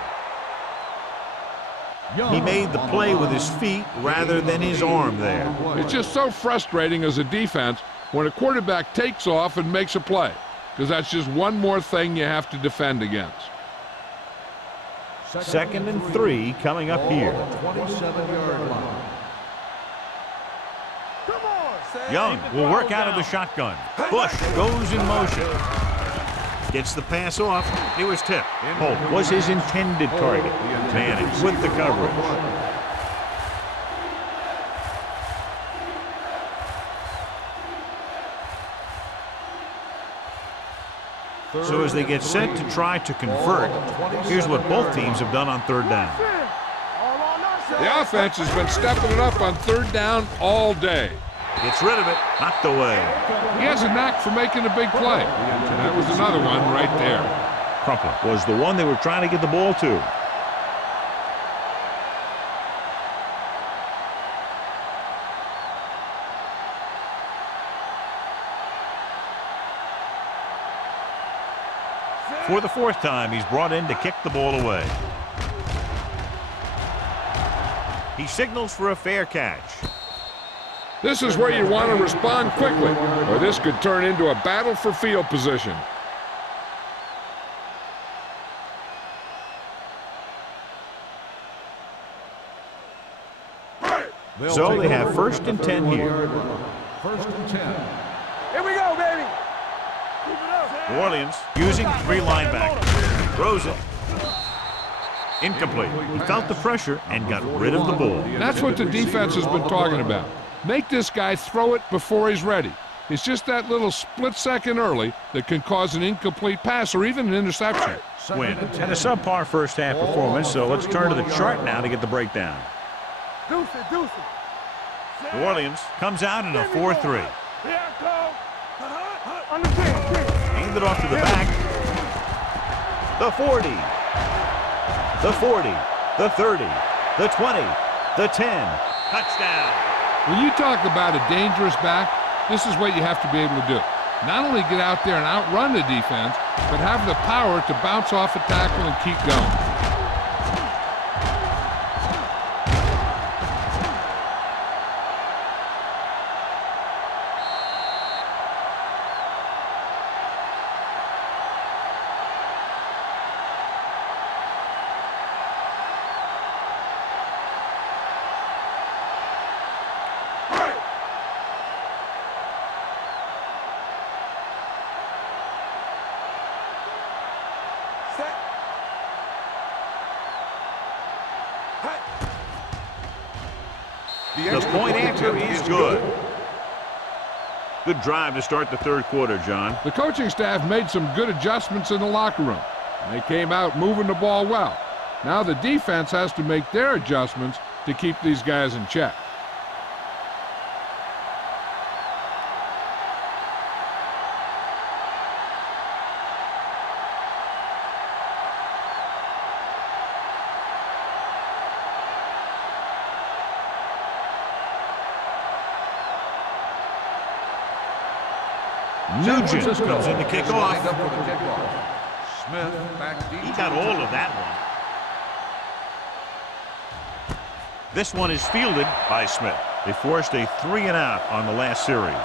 He made the play with his feet rather than his arm there. It's just so frustrating as a defense when a quarterback takes off and makes a play, because that's just one more thing you have to defend against. Second and 3 coming up here. 27-yard line. Come on. Young will work out of the shotgun. Bush goes in motion. Gets the pass off. It was tipped. Holt was his intended target. Managed with the coverage. So as they get set to try to convert, here's what both teams have done on third down. The offense has been stepping it up on third down all day. Gets rid of it. Knocked away. He has a knack for making a big play. And that was another one right there. Crumpler was the one they were trying to get the ball to. For the fourth time, he's brought in to kick the ball away. He signals for a fair catch. This is where you want to respond quickly, or this could turn into a battle for field position. So they have first and 10 here. First and 10. Here we go, baby. New Orleans using 3 linebackers. Throws it. Incomplete. He felt the pressure and got rid of the ball. That's what the defense has been talking about. Make this guy throw it before he's ready. It's just that little split second early that can cause an incomplete pass or even an interception. Win. And a subpar first half performance, so let's turn to the chart now to get the breakdown. Deuce it. New Orleans comes out in a 4-3. Here I come. Understand. Hand it off to the back. The 40. The 40. The 30. The 20. The 10. Touchdown. When you talk about a dangerous back, this is what you have to be able to do. Not only get out there and outrun the defense, but have the power to bounce off a tackle and keep going. The point after is good. Good drive to start the third quarter, John. The coaching staff made some good adjustments in the locker room. They came out moving the ball well. Now the defense has to make their adjustments to keep these guys in check. Nugent comes in to kick off. Lined up for the kickoff. Smith back deep. He got all of that one. This one is fielded by Smith. They forced a 3-and-out on the last series.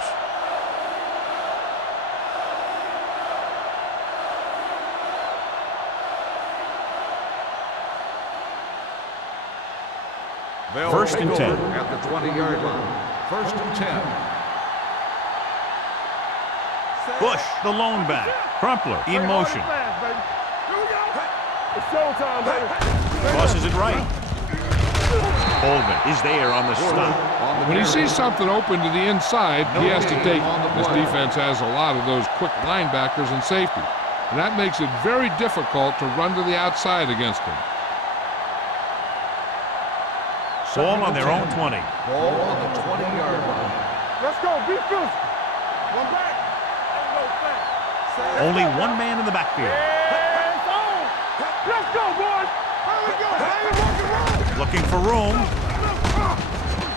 They'll First and take 10. over at the 20-yard line. First and 10. Bush, the lone back. Crumpler in motion. It's showtime, baby. Tosses it right. Coleman is there on the stop. When he sees something open to the inside, he has to take it. This defense has a lot of those quick linebackers and safety, and that makes it very difficult to run to the outside against him. Ball on their own 20. Ball on the 20-yard line. Let's go. Be physical. One back. Ain't no thing. Only one man in the backfield. It's on. Let's go, boys. Here we go, baby. Looking for room.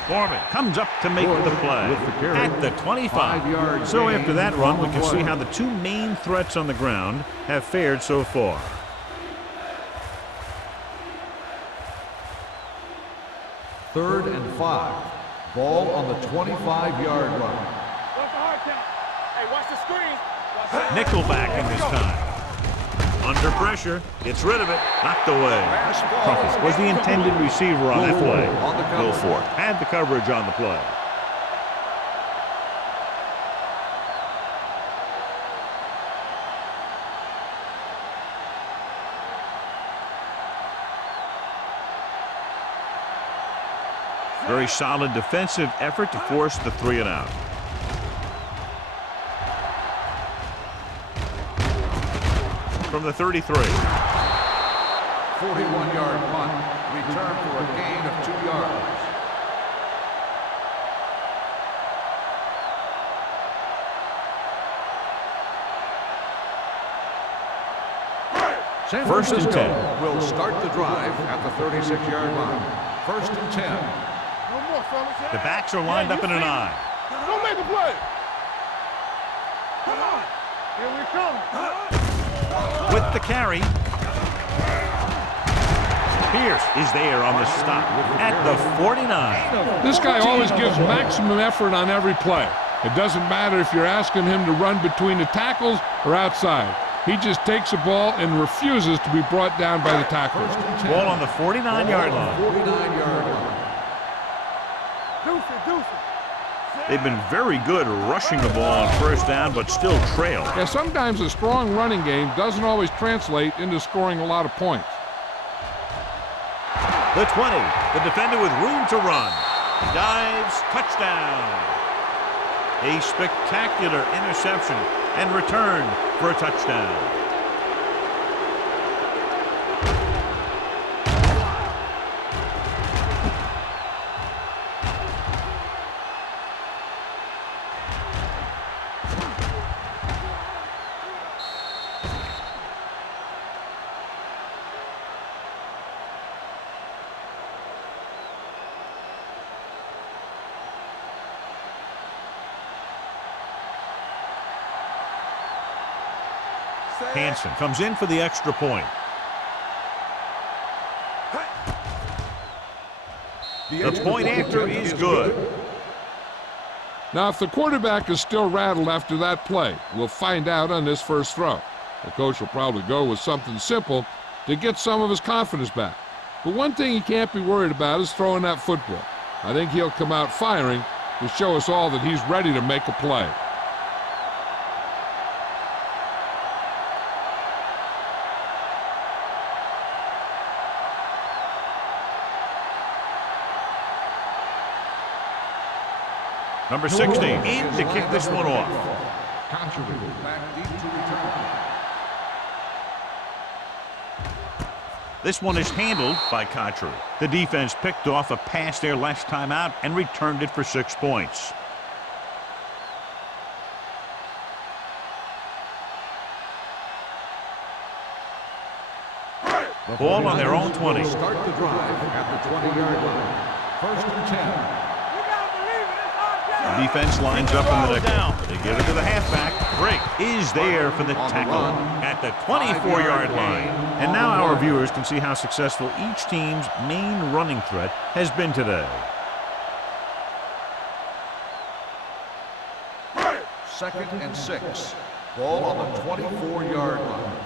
Foreman comes up to make the play at the 25. So after that run, we can see how the two main threats on the ground have fared so far. Third and 5. Ball on the 25-yard line. What's the hard count? Hey, watch the screen. Nickelback in this time. Under pressure, gets rid of it, knocked away. Crumpler was the intended receiver on that play. Go for it. Had the coverage on the play. Very solid defensive effort to force the 3-and-out. From the 33. 41-yard punt. Return for a gain of 2 yards. San First and Francisco 10. will start the drive at the 36-yard line. First and 10. No more, fellas. The backs are lined up in an eye. Don't make the play. Come on. Here we come. With the carry. Pierce is there on the stop at the 49. This guy always gives maximum effort on every play. It doesn't matter if you're asking him to run between the tackles or outside. He just takes the ball and refuses to be brought down by the tacklers. Ball on the 49-yard line. 49-yard line. Deuce it. They've been very good rushing the ball on first down, but still trail. Yeah, sometimes a strong running game doesn't always translate into scoring a lot of points. The 20, the defender with room to run. Dives, touchdown. A spectacular interception and return for a touchdown. Hansen comes in for the extra point. The point after is good. Now, if the quarterback is still rattled after that play, we'll find out on this first throw. The coach will probably go with something simple to get some of his confidence back. But one thing he can't be worried about is throwing that football. I think he'll come out firing to show us all that he's ready to make a play. Number 60 in to kick this one off. Back deep to return. This one is handled by Contrary. The defense picked off a pass there last time out and returned it for 6 points. Ball on their own 20. Start the drive at the 20-yard line. 1st and 10. The defense lines up in the nickel. They give it to the halfback. Break is there for the tackle at the 24-yard line. And now our viewers can see how successful each team's main running threat has been today. 2nd and 6. Ball on the 24-yard line.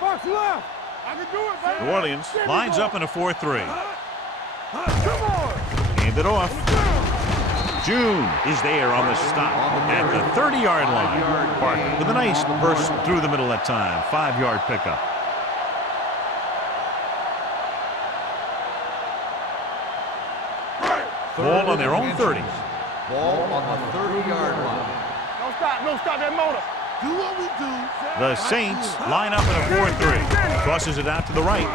Box left. I can do it, baby. New Orleans lines up in a 4-3. Come on. Hand it off. June is there on the stop at the 30-yard line. Parker with a nice burst through the middle that time. 5-yard pickup. Ball on their own 30. Ball on the 30-yard line. Don't stop that motor. Do what we do. The Saints line up in a 4-3. Crosses it out to the right.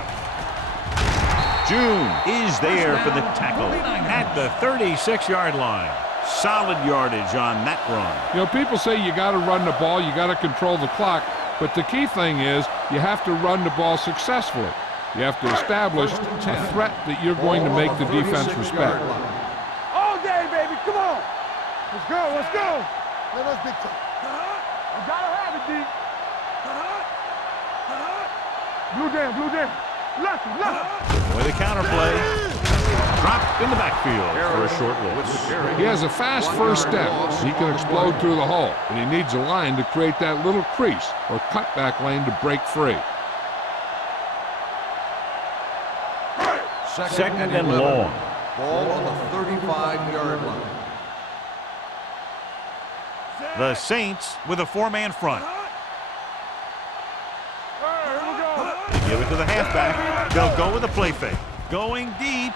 June is there for the tackle at the 36-yard line. Solid yardage on that run. You know, people say you got to run the ball, you got to control the clock, but the key thing is you have to run the ball successfully. You have to establish a threat that you're going to make the defense respect. All day, baby. Come on. Let's go. Let's go. Let us big time. I gotta have it, D. Blue down. Lefty. With a counterplay. Dropped in the backfield for a short loss. He has a fast first step. He can explode through the hole, and he needs a line to create that little crease or cutback lane to break free. 2nd and long. Ball on the 35-yard line. The Saints with a 4-man front. They give it to the halfback. They'll go with a play fake. Going deep.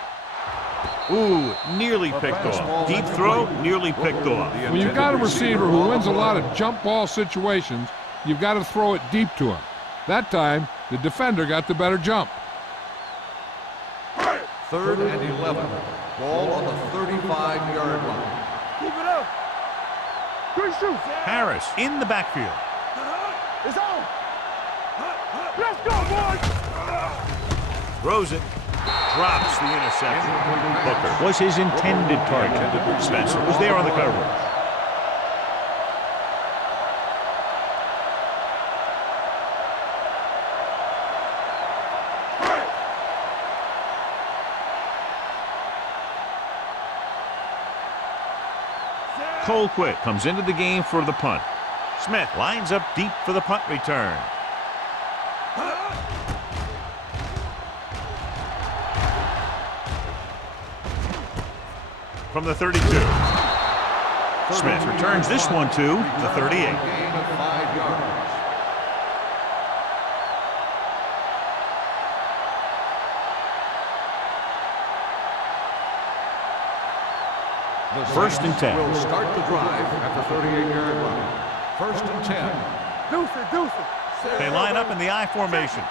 Ooh, nearly picked off. Deep throw, nearly picked off. When you've got a receiver who wins a lot of jump ball situations, you've got to throw it deep to him. That time, the defender got the better jump. 3rd and 11. Ball on the 35-yard line. Keep it up. Good shoot. Harris in the backfield. It's on. Let's go, boys. Throws it. Drops the interception. Booker was his intended target. Spencer was there on the coverage. Colquitt comes into the game for the punt. Smith lines up deep for the punt return. From the 32. Smith returns this one to the 38. Gain of 5 yards. The 1st and 10. Will start the drive at the 38-yard line. 1st and 10. Deuce it. They line up in the I formation.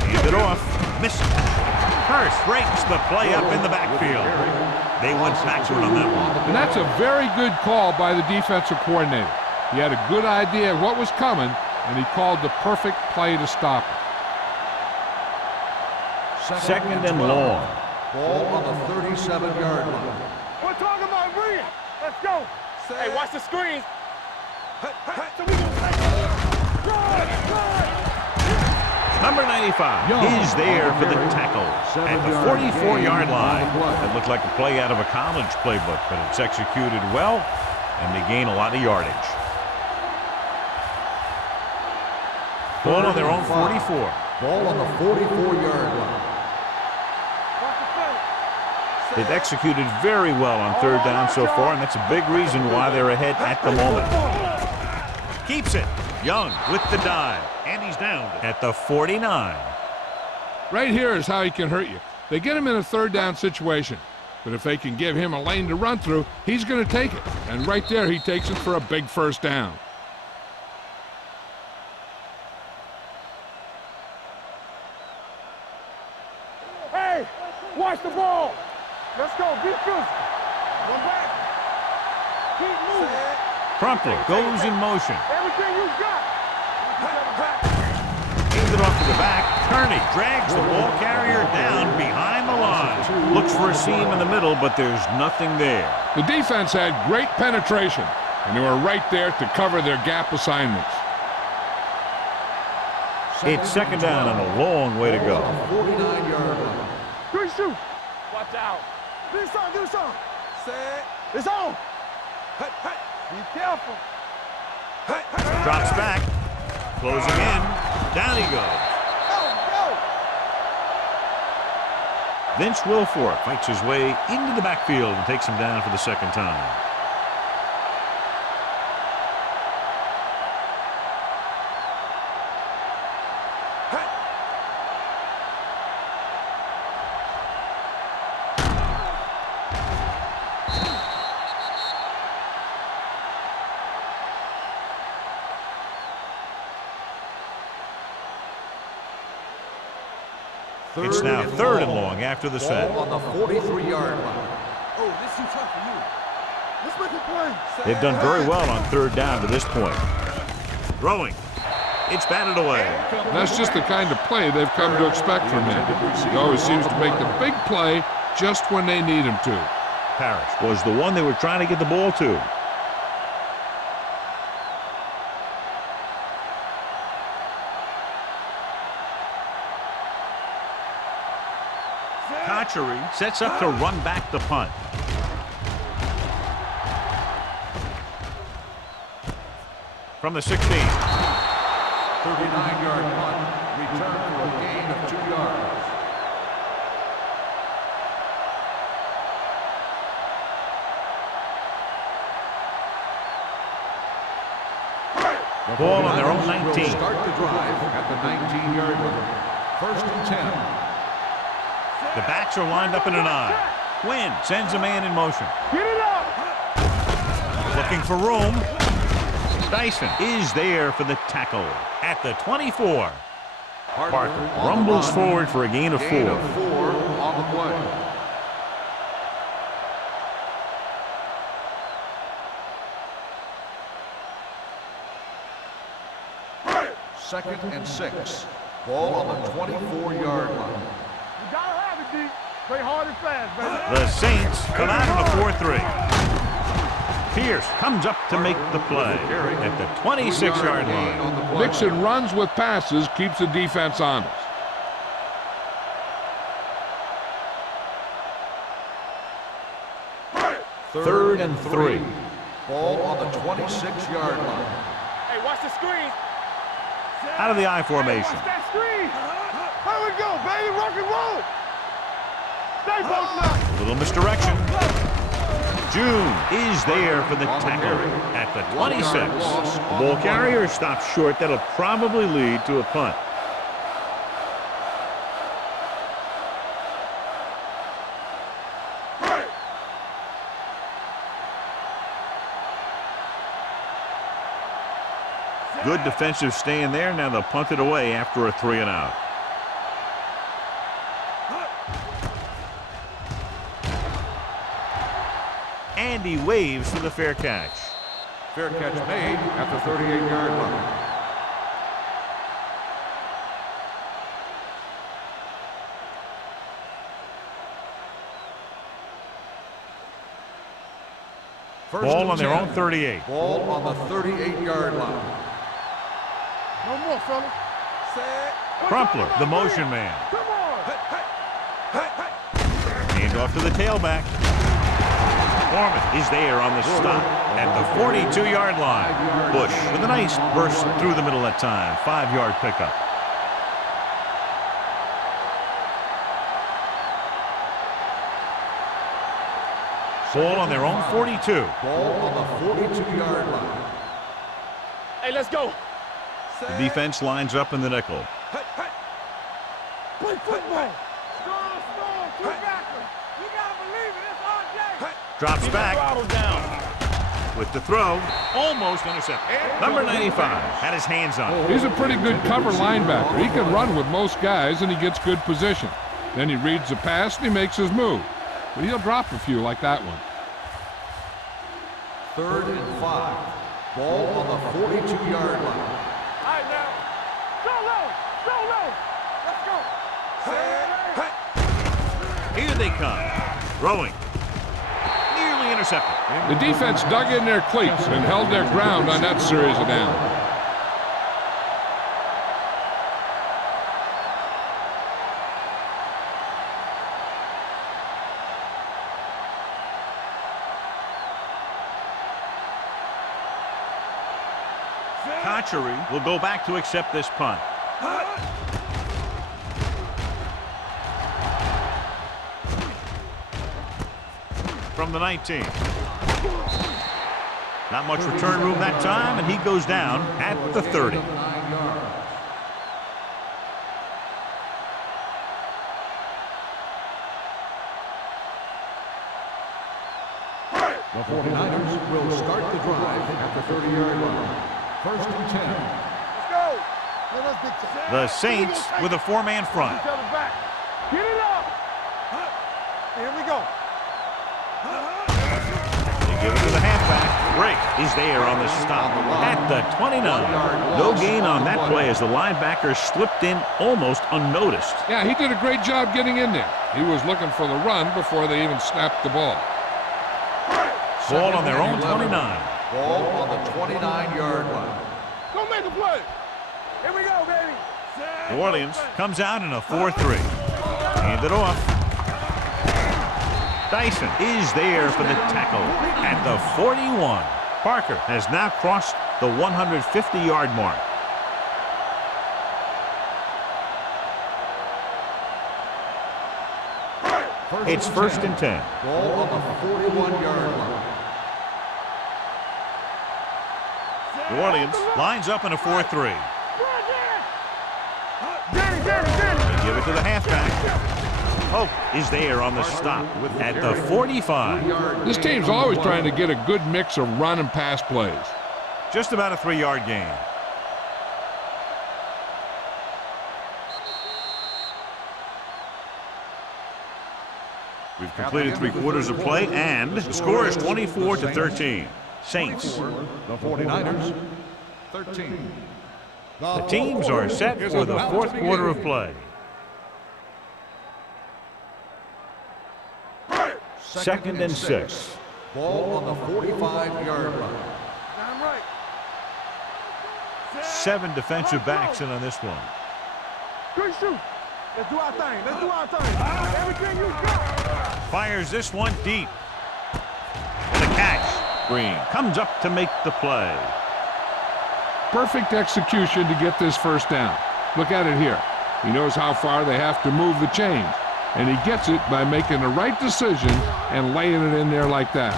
Hand it off. Misses. Hurst breaks the play up in the backfield. They went backward on that one. And that's a very good call by the defensive coordinator. He had a good idea of what was coming, and he called the perfect play to stop it. 2nd and long. Ball on the 37-yard line. We're talking about brilliant. Let's go. Hey, watch the screen. So we gonna take it. Run. Number 95 is there for the tackle at the 44-yard line. That looked like a play out of a college playbook, but it's executed well, and they gain a lot of yardage. Ball on their own 44. Ball on the 44-yard line. They've executed very well on 3rd down so far, and that's a big reason why they're ahead at the moment. Keeps it. Young with the dive, and he's down at the 49. Right here is how he can hurt you. They get him in a 3rd down situation. But if they can give him a lane to run through, he's going to take it. And right there, he takes it for a big first down. Hey, watch the ball. Let's go. Be physical. One back. Keep moving. Crumpler goes in motion. Everything you got. Hands it off to the back. Kearney drags the ball carrier down behind the line. Looks for a seam in the middle, but there's nothing there. The defense had great penetration, and they were right there to cover their gap assignments. It's second down and a long way to go. 49-yard line. Good shoot. Watch out. Do something. Do something. Set. It's on. Be careful. Drops back. Closing in. Down he goes. Go. Vince Wilfork fights his way into the backfield and takes him down for the second time. It's now third and long after the set. Ball on the 43-yard line. Oh, this is too tough for you. Let's make a play. They've done very well on third down to this point. Throwing. It's batted away. That's just the kind of play they've come to expect from him. He always seems to make the big play just when they need him to. Parrish was the one they were trying to get the ball to. Kochery sets up to run back the punt. From the 16. 39-yard punt. Return for a gain of 2 yards. Ball on their own 19. Will start the drive at the 19-yard line. First and 10. The backs are lined up in an I. Wynn sends a man in motion. Get it up. Looking for room. Dyson is there for the tackle at the 24. Parker rumbles forward for a gain of 4. Gain of 4 on the play. Second and 6. Ball on the 24-yard line. You gotta have it, D. Play hard and fast, baby. The Saints come out in a 4-3. Pierce comes up to make the play at the 26-yard line. Mixon runs with passes, keeps the defense honest. Third and 3. Ball on the 26-yard line. Hey, watch the screen. Out of the I formation. Watch that screen. Here we go, baby. Rock and roll. Stay both now. A little misdirection. June is there for the tackle at the 26. The ball carrier stops short. That'll probably lead to a punt. Good defensive stand there. Now they'll punt it away after a 3 and out. And he waves for the fair catch. Fair catch made at the 38-yard line. Ball on their own 38. Ball on the 38-yard line. No more, fellas. Crumpler, the motion man. Come on. Hand off to the tailback. Foreman is there on the stop at the 42-yard line. Bush with a nice burst through the middle that time. 5-yard pickup. Ball on their own 42. Ball on the 42-yard line. Hey, let's go. The defense lines up in the nickel. Play football. Strong, two backers. You gotta believe it. It's RJ. Drops back Throttle down. with the throw. Almost intercepted. Number 95 had his hands on it. He's a pretty good cover linebacker. He can run with most guys, and he gets good position. Then he reads the pass, and he makes his move. But he'll drop a few like that one. 3rd and 5. Ball on the 42-yard line. All right, now. Go low. Go low. Let's go. Here they come. Throwing. Nearly intercepted. The defense dug in their cleats and held their ground on that series of downs. Kochery will go back to accept this punt. From the 19. Not much return room that time, and he goes down at the 30. 9 yards. The 49ers will start the drive at the 30-yard line. 1st and 10. Let's go. Let us big time. The Saints with a four-man front. Each other back. Get it up. Here we go. They give it to the halfback. Break is there on the stop at the 29. No gain on that play as the linebacker slipped in almost unnoticed. Yeah, he did a great job getting in there. He was looking for the run before they even snapped the ball. Ball on their own 29. Ball on the 29-yard line. Go make a play. Here we go, baby. New Orleans comes out in a 4-3. Hand it off. Dyson is there for the tackle at the 41. Parker has now crossed the 150-yard mark. It's 1st and 10. Ball on the 41-yard line. New Orleans lines up in a 4-3. Danny. They give it to the halfback. Polk is there on the stop at the 45. This team's always trying to get a good mix of run and pass plays. Just about a 3-yard gain. We've completed 3 quarters of play, and the score is 24-13. Saints. The 49ers, 13. The teams are set for the 4th quarter of play. 2nd and 6. Ball on the 45-yard line. I'm right. 7 defensive backs in on this one. Good shoot. Let's do our thing. Let's do our thing. Everything you got. Fires this one deep. The catch. Green comes up to make the play. Perfect execution to get this first down. Look at it here. He knows how far they have to move the chains, and he gets it by making the right decision and laying it in there like that.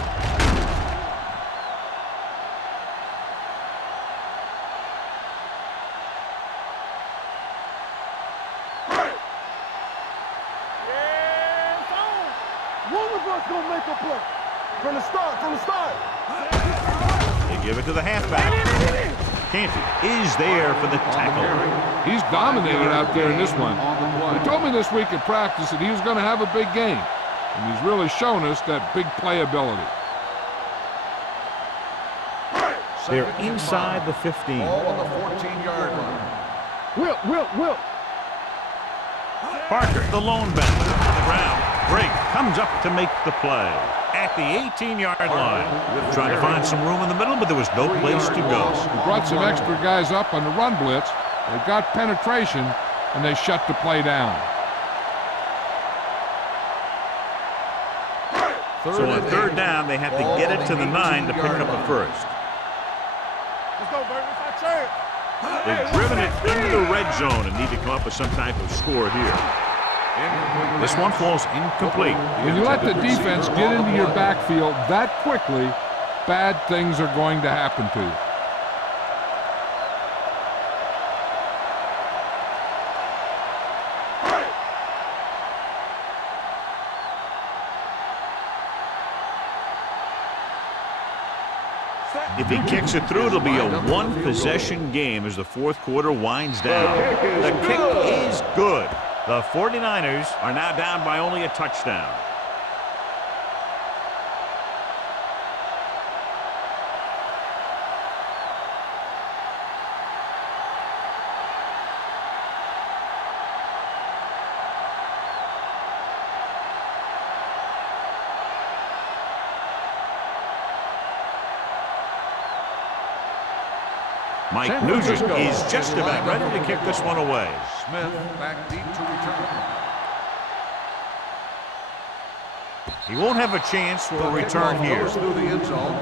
One of us gonna make a play. From the start. They give it to the halfback. Canty is there for the tackle. He's dominated out there in this one. He told me this week at practice that he was going to have a big game, and he's really shown us that big playability. They're inside the 15. Ball on the 14-yard line. Will. Parker, the lone back, on the ground. Drake comes up to make the play at the 18-yard line. Trying to find some room in the middle, but there was no place to go. He brought some extra guys up on the run blitz. They got penetration, and they shut the play down. So on 3rd down, they have to get it to the 9 to pick up a first. Let's go, baby. It's our chance. They've driven it into the red zone and need to come up with some type of score here. This one falls incomplete. When you let the defense get into your backfield that quickly, bad things are going to happen to you. If he kicks it through, it'll be a one-possession game as the fourth quarter winds down. The kick is good. The 49ers are now down by only a touchdown. Mike Nugent is just about ready to kick this one away. Smith back deep to return. He won't have a chance for a return here. Through the end zone.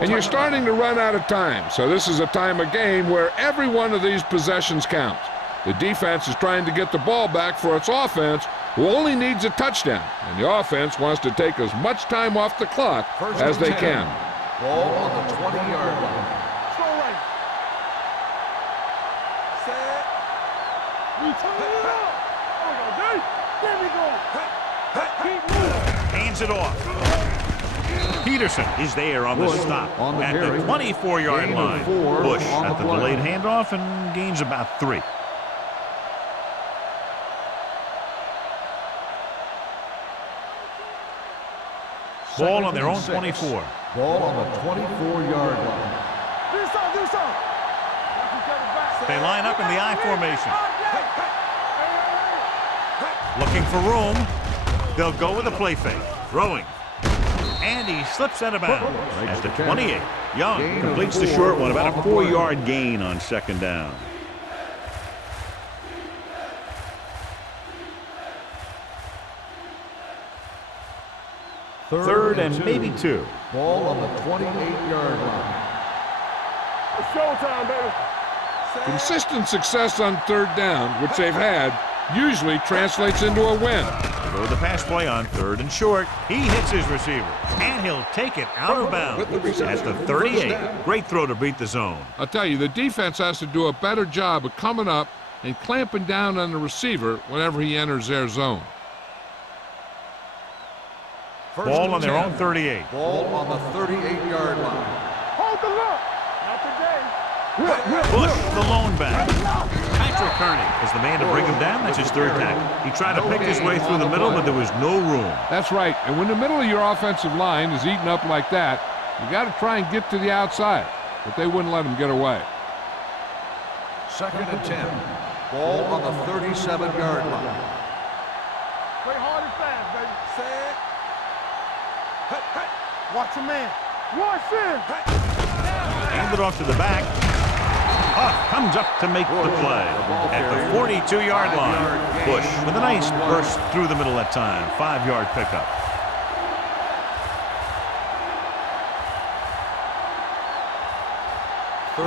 And you're starting to run out of time, so this is a time of game where every one of these possessions counts. The defense is trying to get the ball back for its offense, who only needs a touchdown, and the offense wants to take as much time off the clock as they can. Ball on the 20-yard line. Hands it off. Peterson is there on the stop at the 24-yard line. Bush at the delayed handoff and gains about 3. Ball on their own 24. Ball on the 24-yard line. They line up in the I formation. Looking for room. They'll go with a play fake. Throwing. And he slips out of bounds at the 28. Young completes the short one, about a 4-yard gain on second down. Third and maybe 2. Ball on the 28-yard line. It's showtime, baby. Consistent success on third down, which they've had, usually translates into a win. They go with the pass play on third and short. He hits his receiver, and he'll take it out of bounds at the 38. Great throw to beat the zone. I'll tell you, the defense has to do a better job of coming up and clamping down on the receiver whenever he enters their zone. Ball on their own 38. Ball on the 38-yard line. Hold the look. Not today. Bush, the lone back. Patrick Kearney is the man to bring him down. That's his third tackle. He tried to pick his way through the middle, but there was no room. That's right. And when the middle of your offensive line is eaten up like that, you got to try and get to the outside. But they wouldn't let him get away. 2nd and 10. Ball on the 37-yard line. Play hard and fast, baby. Set. Watch a man. Watch him. Hand it off to the back. Comes up to make the play at the 42-yard line. Bush with a nice burst through the middle that time. 5-yard pickup.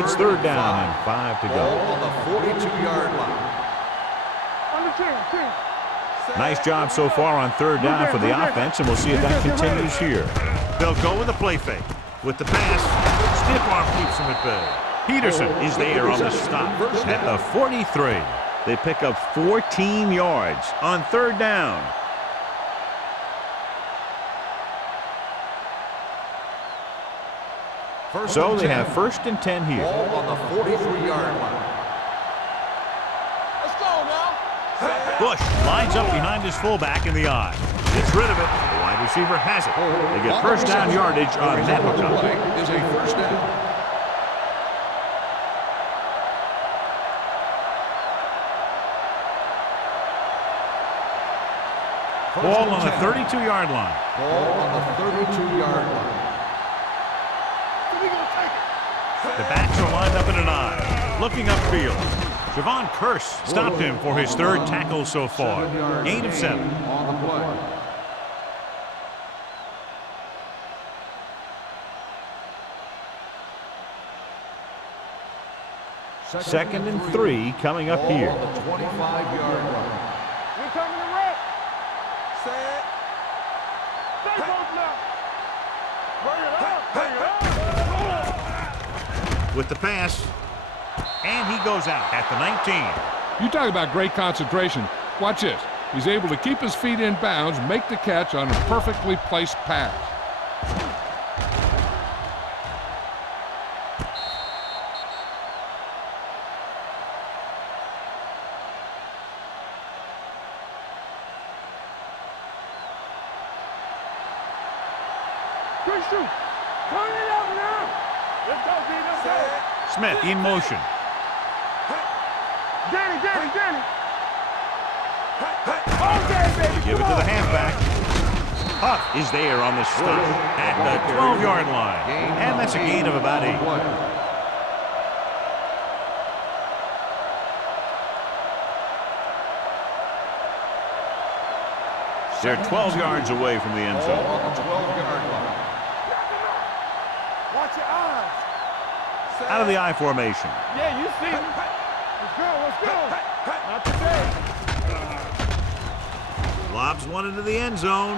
It's third down and 5 to go. Ball on the 42-yard line. On the 10. Nice job so far on third down for the offense, and we'll see if that continues here. They'll go with a play fake. With the pass, stiff arm keeps him at bay. Peterson is there on the stop at the 43. They pick up 14 yards on third down. So they have 1st and 10 here. Ball on the 43-yard line. Let's go now. Bush lines up behind his fullback in the I. Gets rid of it. The wide receiver has it. They get first down yardage on that hookup. Is a first down. Ball on the 32-yard line. Ball on the 32-yard line. The backs are lined up in an I. Looking upfield. Javon Curse stopped him for his third tackle so far. Gain of 7. On the play. Second and 3 coming up here. Ball on the 25-yard line. We're coming to rep. Set. Stay close now. Bring it up. Bring it up. With the pass. And he goes out at the 19. You talk about great concentration. Watch this. He's able to keep his feet in bounds, make the catch on a perfectly placed pass. Good shoot. Turn it up now. Let's go, D. Let's go. Smith in motion. Danny. All day, baby. Give it to the halfback. Huff is there on the stop at the 12-yard line. And that's a gain of about 8. They're 12 yards away from the end zone. On the 12-yard line. Watch your eyes. Out of the I formation. Yeah, you see him. Let's go. Not today. Lobs one into the end zone.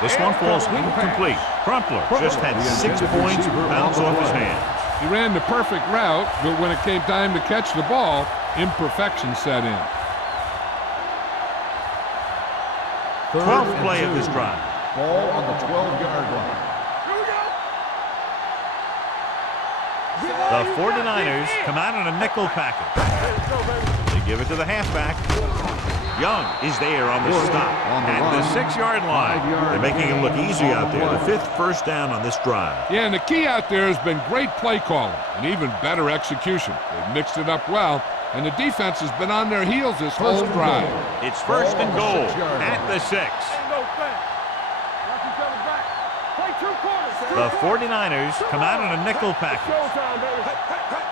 This one falls incomplete. Crumpler just had 6 points bounce off his hand. He ran the perfect route, but when it came time to catch the ball, imperfection set in. 12th play of this drive. Ball on the 12-yard line. Here we go. The 49ers come out in a nickel package. Let's go, baby. They give it to the halfback. Young is there on the stop at the 6-yard line. They're making it look easy out there. The 5th first down on this drive. Yeah, and the key out there has been great play calling and even better execution. They've mixed it up well, and the defense has been on their heels this whole drive. It's first and goal at the 6. Ain't no thing. Watch each other back. Play 2 quarters. The 49ers come out in a nickel package. Showtime, baby.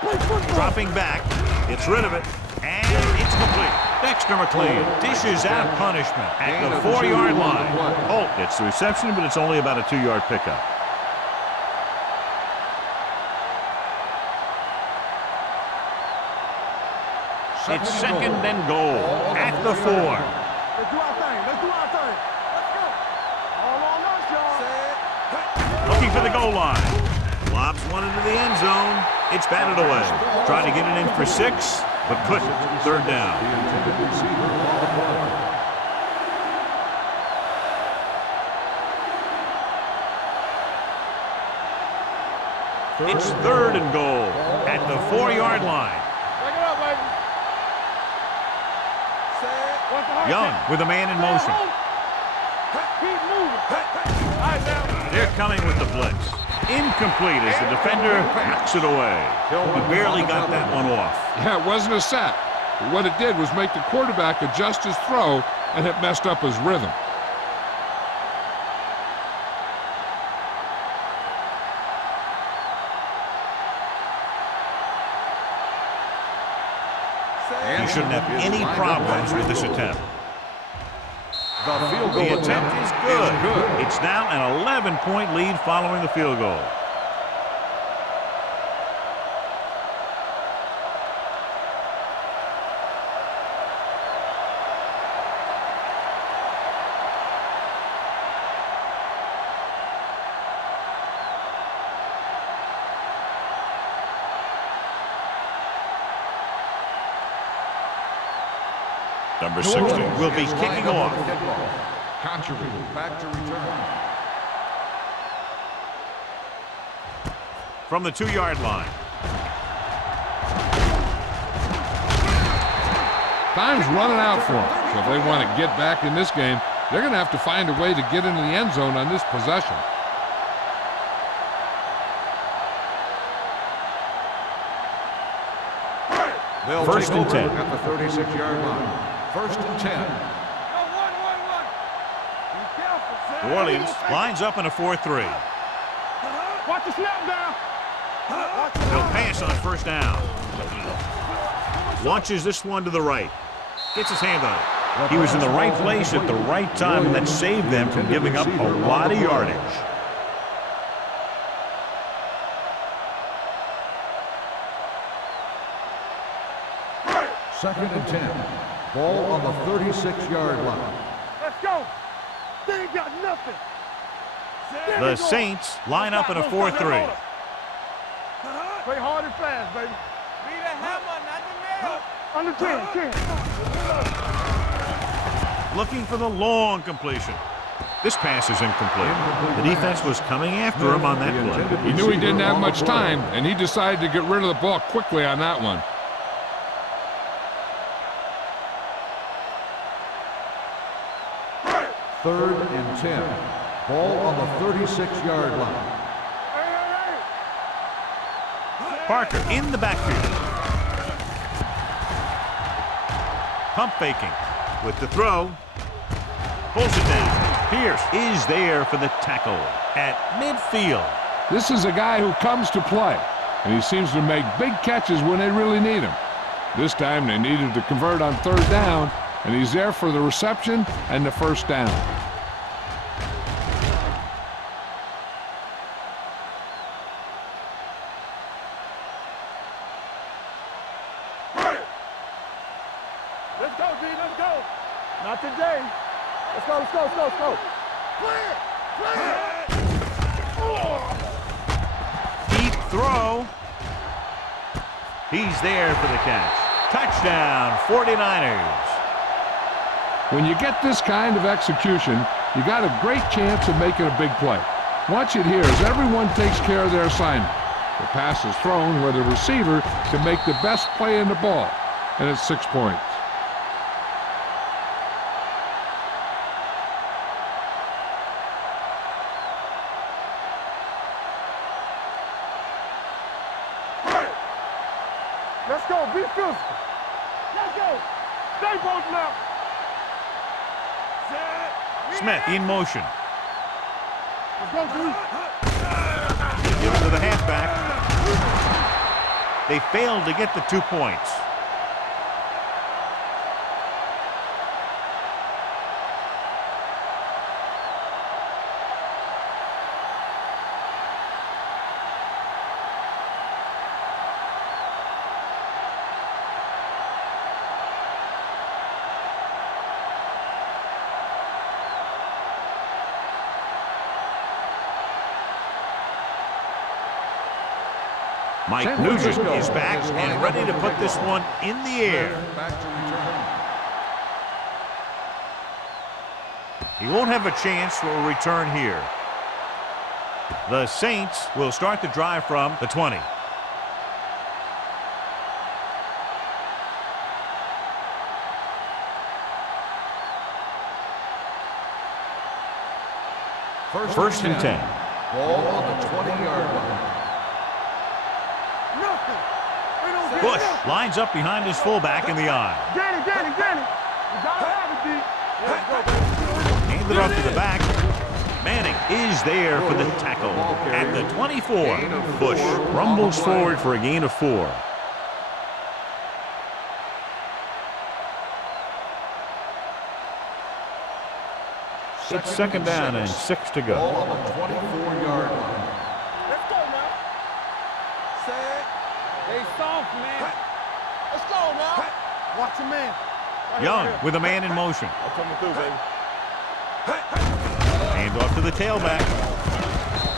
Play football. Dropping back, gets rid of it, and it's complete. Dexter McLean dishes out punishment at the 4-yard line. Oh, it's the reception, but it's only about a 2-yard pickup. It's second and goal at the 4. Let's do our thing. Let's go. All on us, y'all. Looking for the goal line. Lobs one into the end zone. It's batted away. Trying to get it in for 6, but couldn't. 3rd down. It's 3rd and goal at the 4-yard line. Back it up, baby. Watch the heart Young attack. with a man in motion. Keep moving. All right, now. They're coming with the blitz. Incomplete as the defender knocks it away. He barely got that one off. Yeah, it wasn't a sack. But what it did was make the quarterback adjust his throw, and it messed up his rhythm. He shouldn't have any problems with this attempt. The field goal The attempt is good. It's now an 11-point lead following the field goal. Number 60 will be kicking off. Conjury back to return. From the 2-yard line. Time's running out for them. So if they want to get back in this game, they're going to have to find a way to get into the end zone on this possession. They'll First take and over 10. at the 36-yard line. First and 10. Go, 1. Be careful, son. New Orleans lines up in a 4-3. Watch the snap down. They'll pass on first down. Launches this one to the right. Gets his hand on it. He was in the right place at the right time, and that saved them from giving up a lot of yardage. Second and 10. Ball on the 36-yard line. Let's go. They ain't got nothing. The Saints line up in a 4-3. Play hard and fast, baby. Be the hammer, not the nail. Under 10. Looking for the long completion. This pass is incomplete. The defense was coming after him on that play. He knew he didn't have much time, and he decided to get rid of the ball quickly on that one. Third and 10. Ball on the 36-yard line. Parker in the backfield. Pump faking with the throw. Pulls it down. Pierce is there for the tackle at midfield. This is a guy who comes to play, and he seems to make big catches when they really need him. This time they needed to convert on third down, and he's there for the reception and the first down. Let's go, D. Let's go. Not today. Let's go, let's go, let's go, let's go. Clear! Clear! Deep throw. He's there for the catch. Touchdown, 49ers. When you get this kind of execution, you got a great chance of making a big play. Watch it here as everyone takes care of their assignment. The pass is thrown where the receiver can make the best play in the ball, and it's 6 points. Let's go, be physical. Let's go. Stay posted up. Smith in motion. Let's go, D. Give it to the halfback. They failed to get the 2 points. Mike Nugent is back and ready to put this one in the air. Back to return. He won't have a chance for a return here. The Saints will start the drive from the 20. First and 10. Ball on the 20-yard line. Bush lines up behind his fullback in the eye. Danny. You gotta have it, D. Let's go, baby. Handed off to the back. Manning is there for the tackle at the 24. Bush rumbles forward for a gain of 4. It's second down and 6 to Ball go. on the 24-yard line. Let's go now. Set. They soft, man. Let's go now. Watch your man. Right Young here. with a man in motion. I'm coming through, baby. Hand off to the tailback.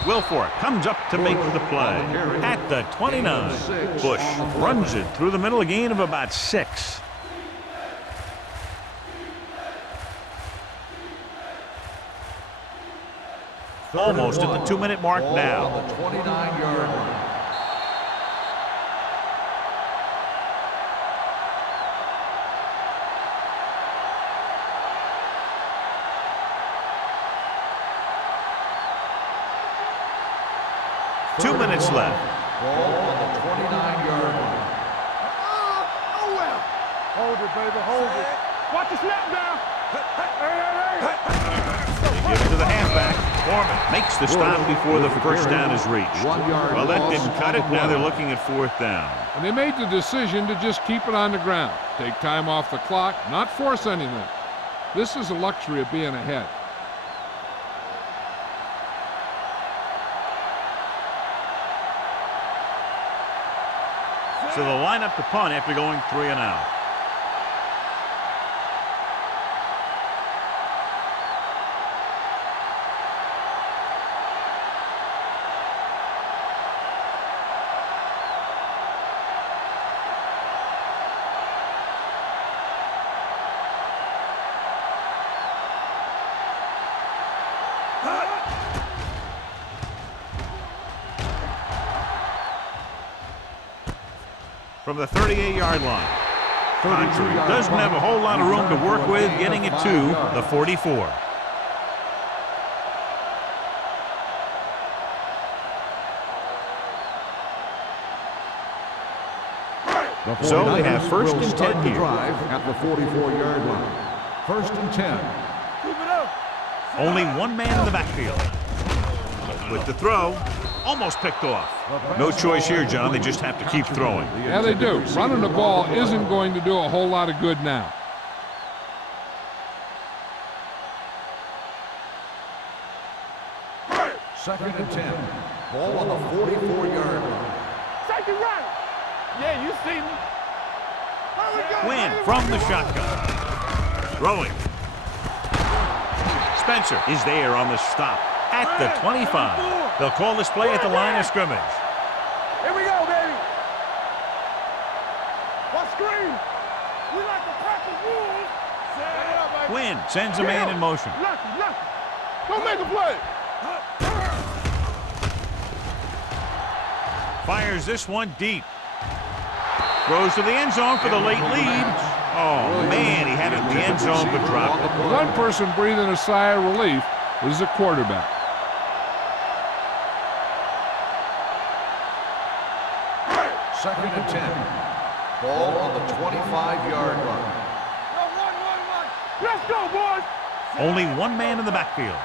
Wilfork comes up to make the play at the 29. Bush runs it through the middle, a gain of about 6. Almost at the 2-minute mark Ball now. on the 29-yard line. Two minutes left. Ball on the 29-yard line. Hold it, baby. Hold it. Watch the snap down. They give it to the halfback. Foreman makes the stop before the first down is reached. 1 yard Well, that loss didn't cut on it. the Now they're play. looking at 4th down. And they made the decision to just keep it on the ground. Take time off the clock, not force anything. This is the luxury of being ahead. So they'll line up to punt after going 3 and out. From the 38-yard line. Country doesn't have a whole lot of room to work with, getting it to the 44. So they have first will and start 10 the here. drive at the 44-yard line. First and 10. Keep it up. Only one man in the backfield. With the throw, almost picked off. No choice here, John. They just have to keep throwing. Yeah, they do. Running the ball isn't going to do a whole lot of good now. Second and 10. Ball on the 44-yard line. Safety right. Yeah, you see me. Here we go, Win baby. from the shotgun. Throwing. Spencer is there on the stop at the 25. They'll call this play at the line of scrimmage. Here we go, baby. What screen? We like to practice rules. Set it up, baby. Win sends a man in motion. Lucky. Don't make a play. Fires this one deep. Throws to the end zone for the late lead. Oh, man, he had it in the end zone but dropped it. One person breathing a sigh of relief is the quarterback. Second and 10. Ball on the 25-yard line. Run. Let's go, boys. Only one man in the backfield.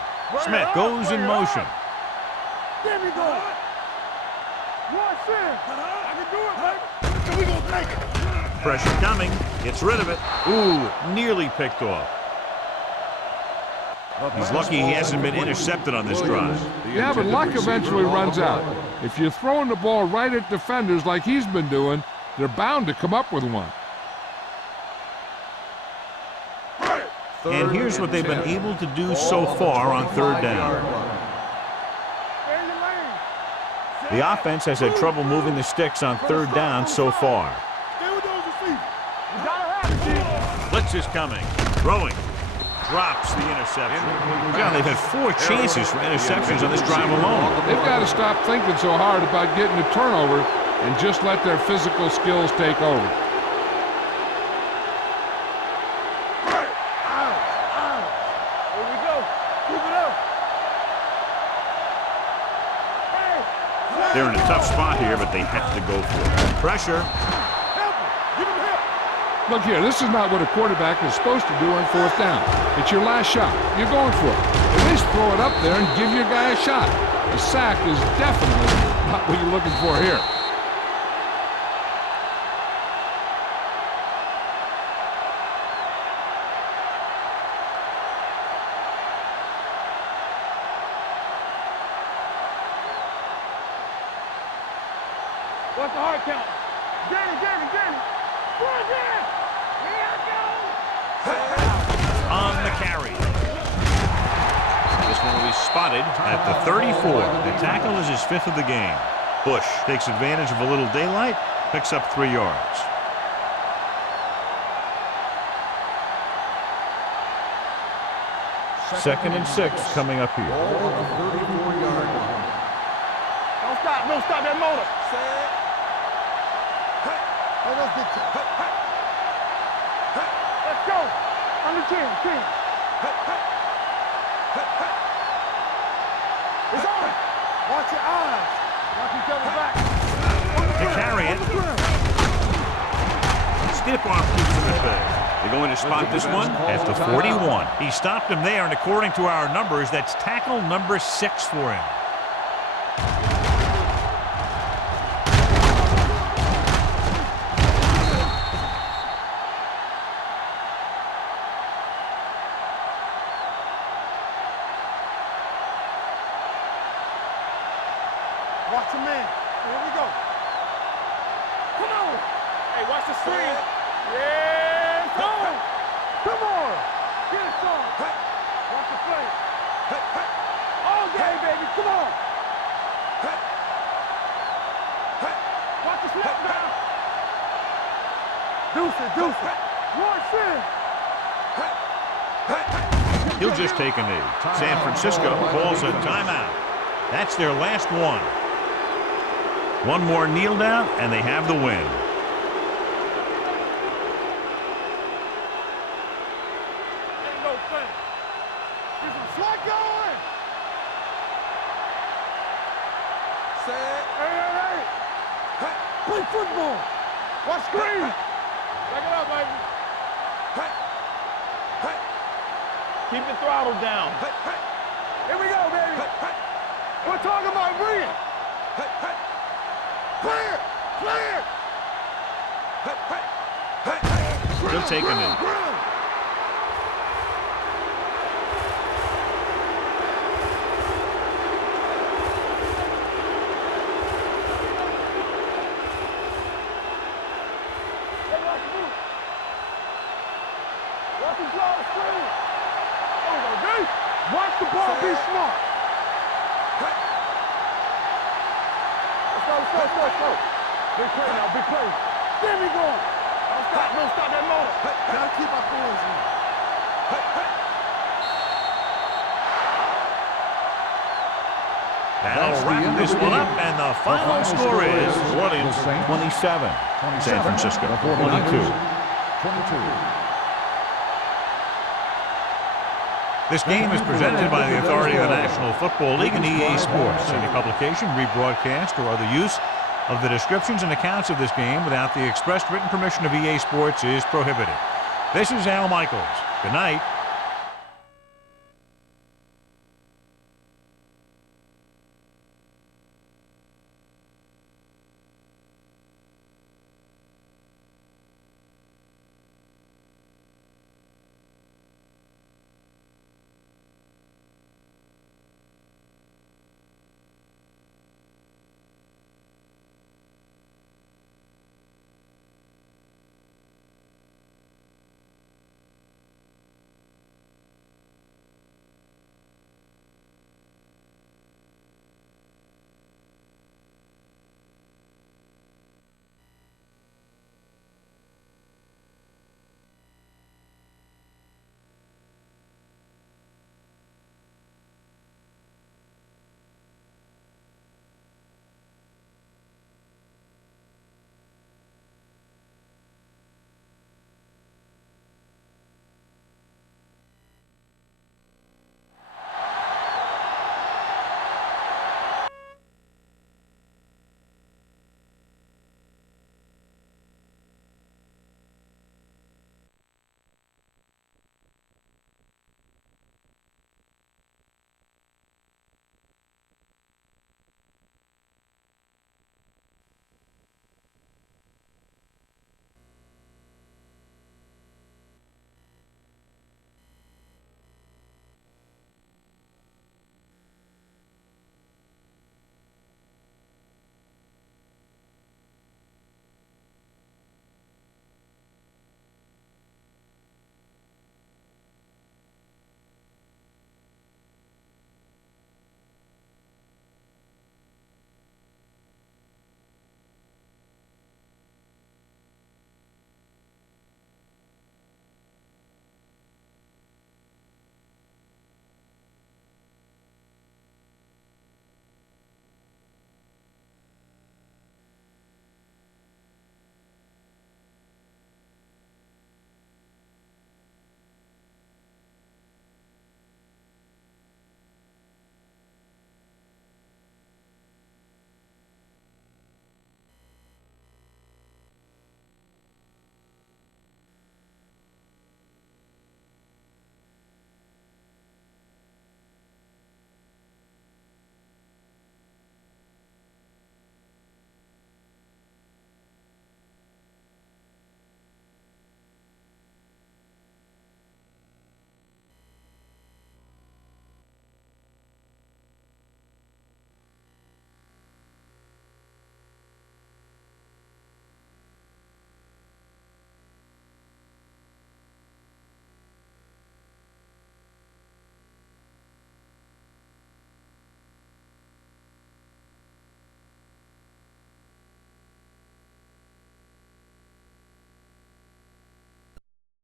Smith goes in motion. There we go. Watch it. I can do it, baby. We gonna take it. Pressure coming. Gets rid of it. Ooh, nearly picked off. He's lucky he hasn't been intercepted on this drive. Yeah, but luck eventually runs out. If you're throwing the ball right at defenders like he's been doing, they're bound to come up with one. And here's what they've been able to do so far on third down. Stay in your lane. The offense has had trouble moving the sticks on third down so far. Stay with those receivers. You gotta have it, kid. Blitz is coming. Throwing. Drops the interception. John, they've had 4 chances for interceptions on this drive alone. They've got to stop thinking so hard about getting a turnover and just let their physical skills take over. Here we go. Keep it up. Hey. They're in a tough spot here, but they have to go for it. Pressure. Help him. Give him help. Look here, this is not what a quarterback is supposed to do on fourth down. It's your last shot. You're going for it. At least throw it up there and give your guy a shot. A sack is definitely not what you're looking for here. What's the hard count? Danny. Run, Dan. Here I go. On the carry. This one will be spotted at the 34. The tackle is his 5th of the game. Bush takes advantage of a little daylight, picks up 3 yards. Second and 6 coming up here. Ball on the 34-yard line. Don't stop that motor. Hey, let's get to it. Let's go. Under 10. It's on. Watch your eyes. Watch each other back. To carry it. Stiff arm keeps him at bay. They're going to spot this one at the 41. He stopped him there, and according to our numbers, that's tackle number 6 for him. Watch your man. Here we go. Come on. Hey, watch the screen. Yeah, it's on. Come on. Get it on. Watch the play. All day, baby. Come on. Watch the snap down. Deuce it. Watch it. He'll just take a knee. San Francisco calls a timeout. That's their last one. One more kneel down, and they have the win. Ain't no thing. Get some slack going. Set. Hey. Play football. Watch screen. Back it up, baby. Keep the throttle down. Here we go, baby. We're talking about bringing. Clear. Clear. Still taking it. Watch the ball, be smart. Let's go. Big play now, big play. There we go. Don't stop that motor. Gotta keep our poise in. That'll wrap this one up, and the final score is Orleans 27, San Francisco 22. This game is presented by the authority of the National Football League and EA Sports. Any publication, rebroadcast, or other use of the descriptions and accounts of this game without the expressed written permission of EA Sports is prohibited. This is Al Michaels. Good night.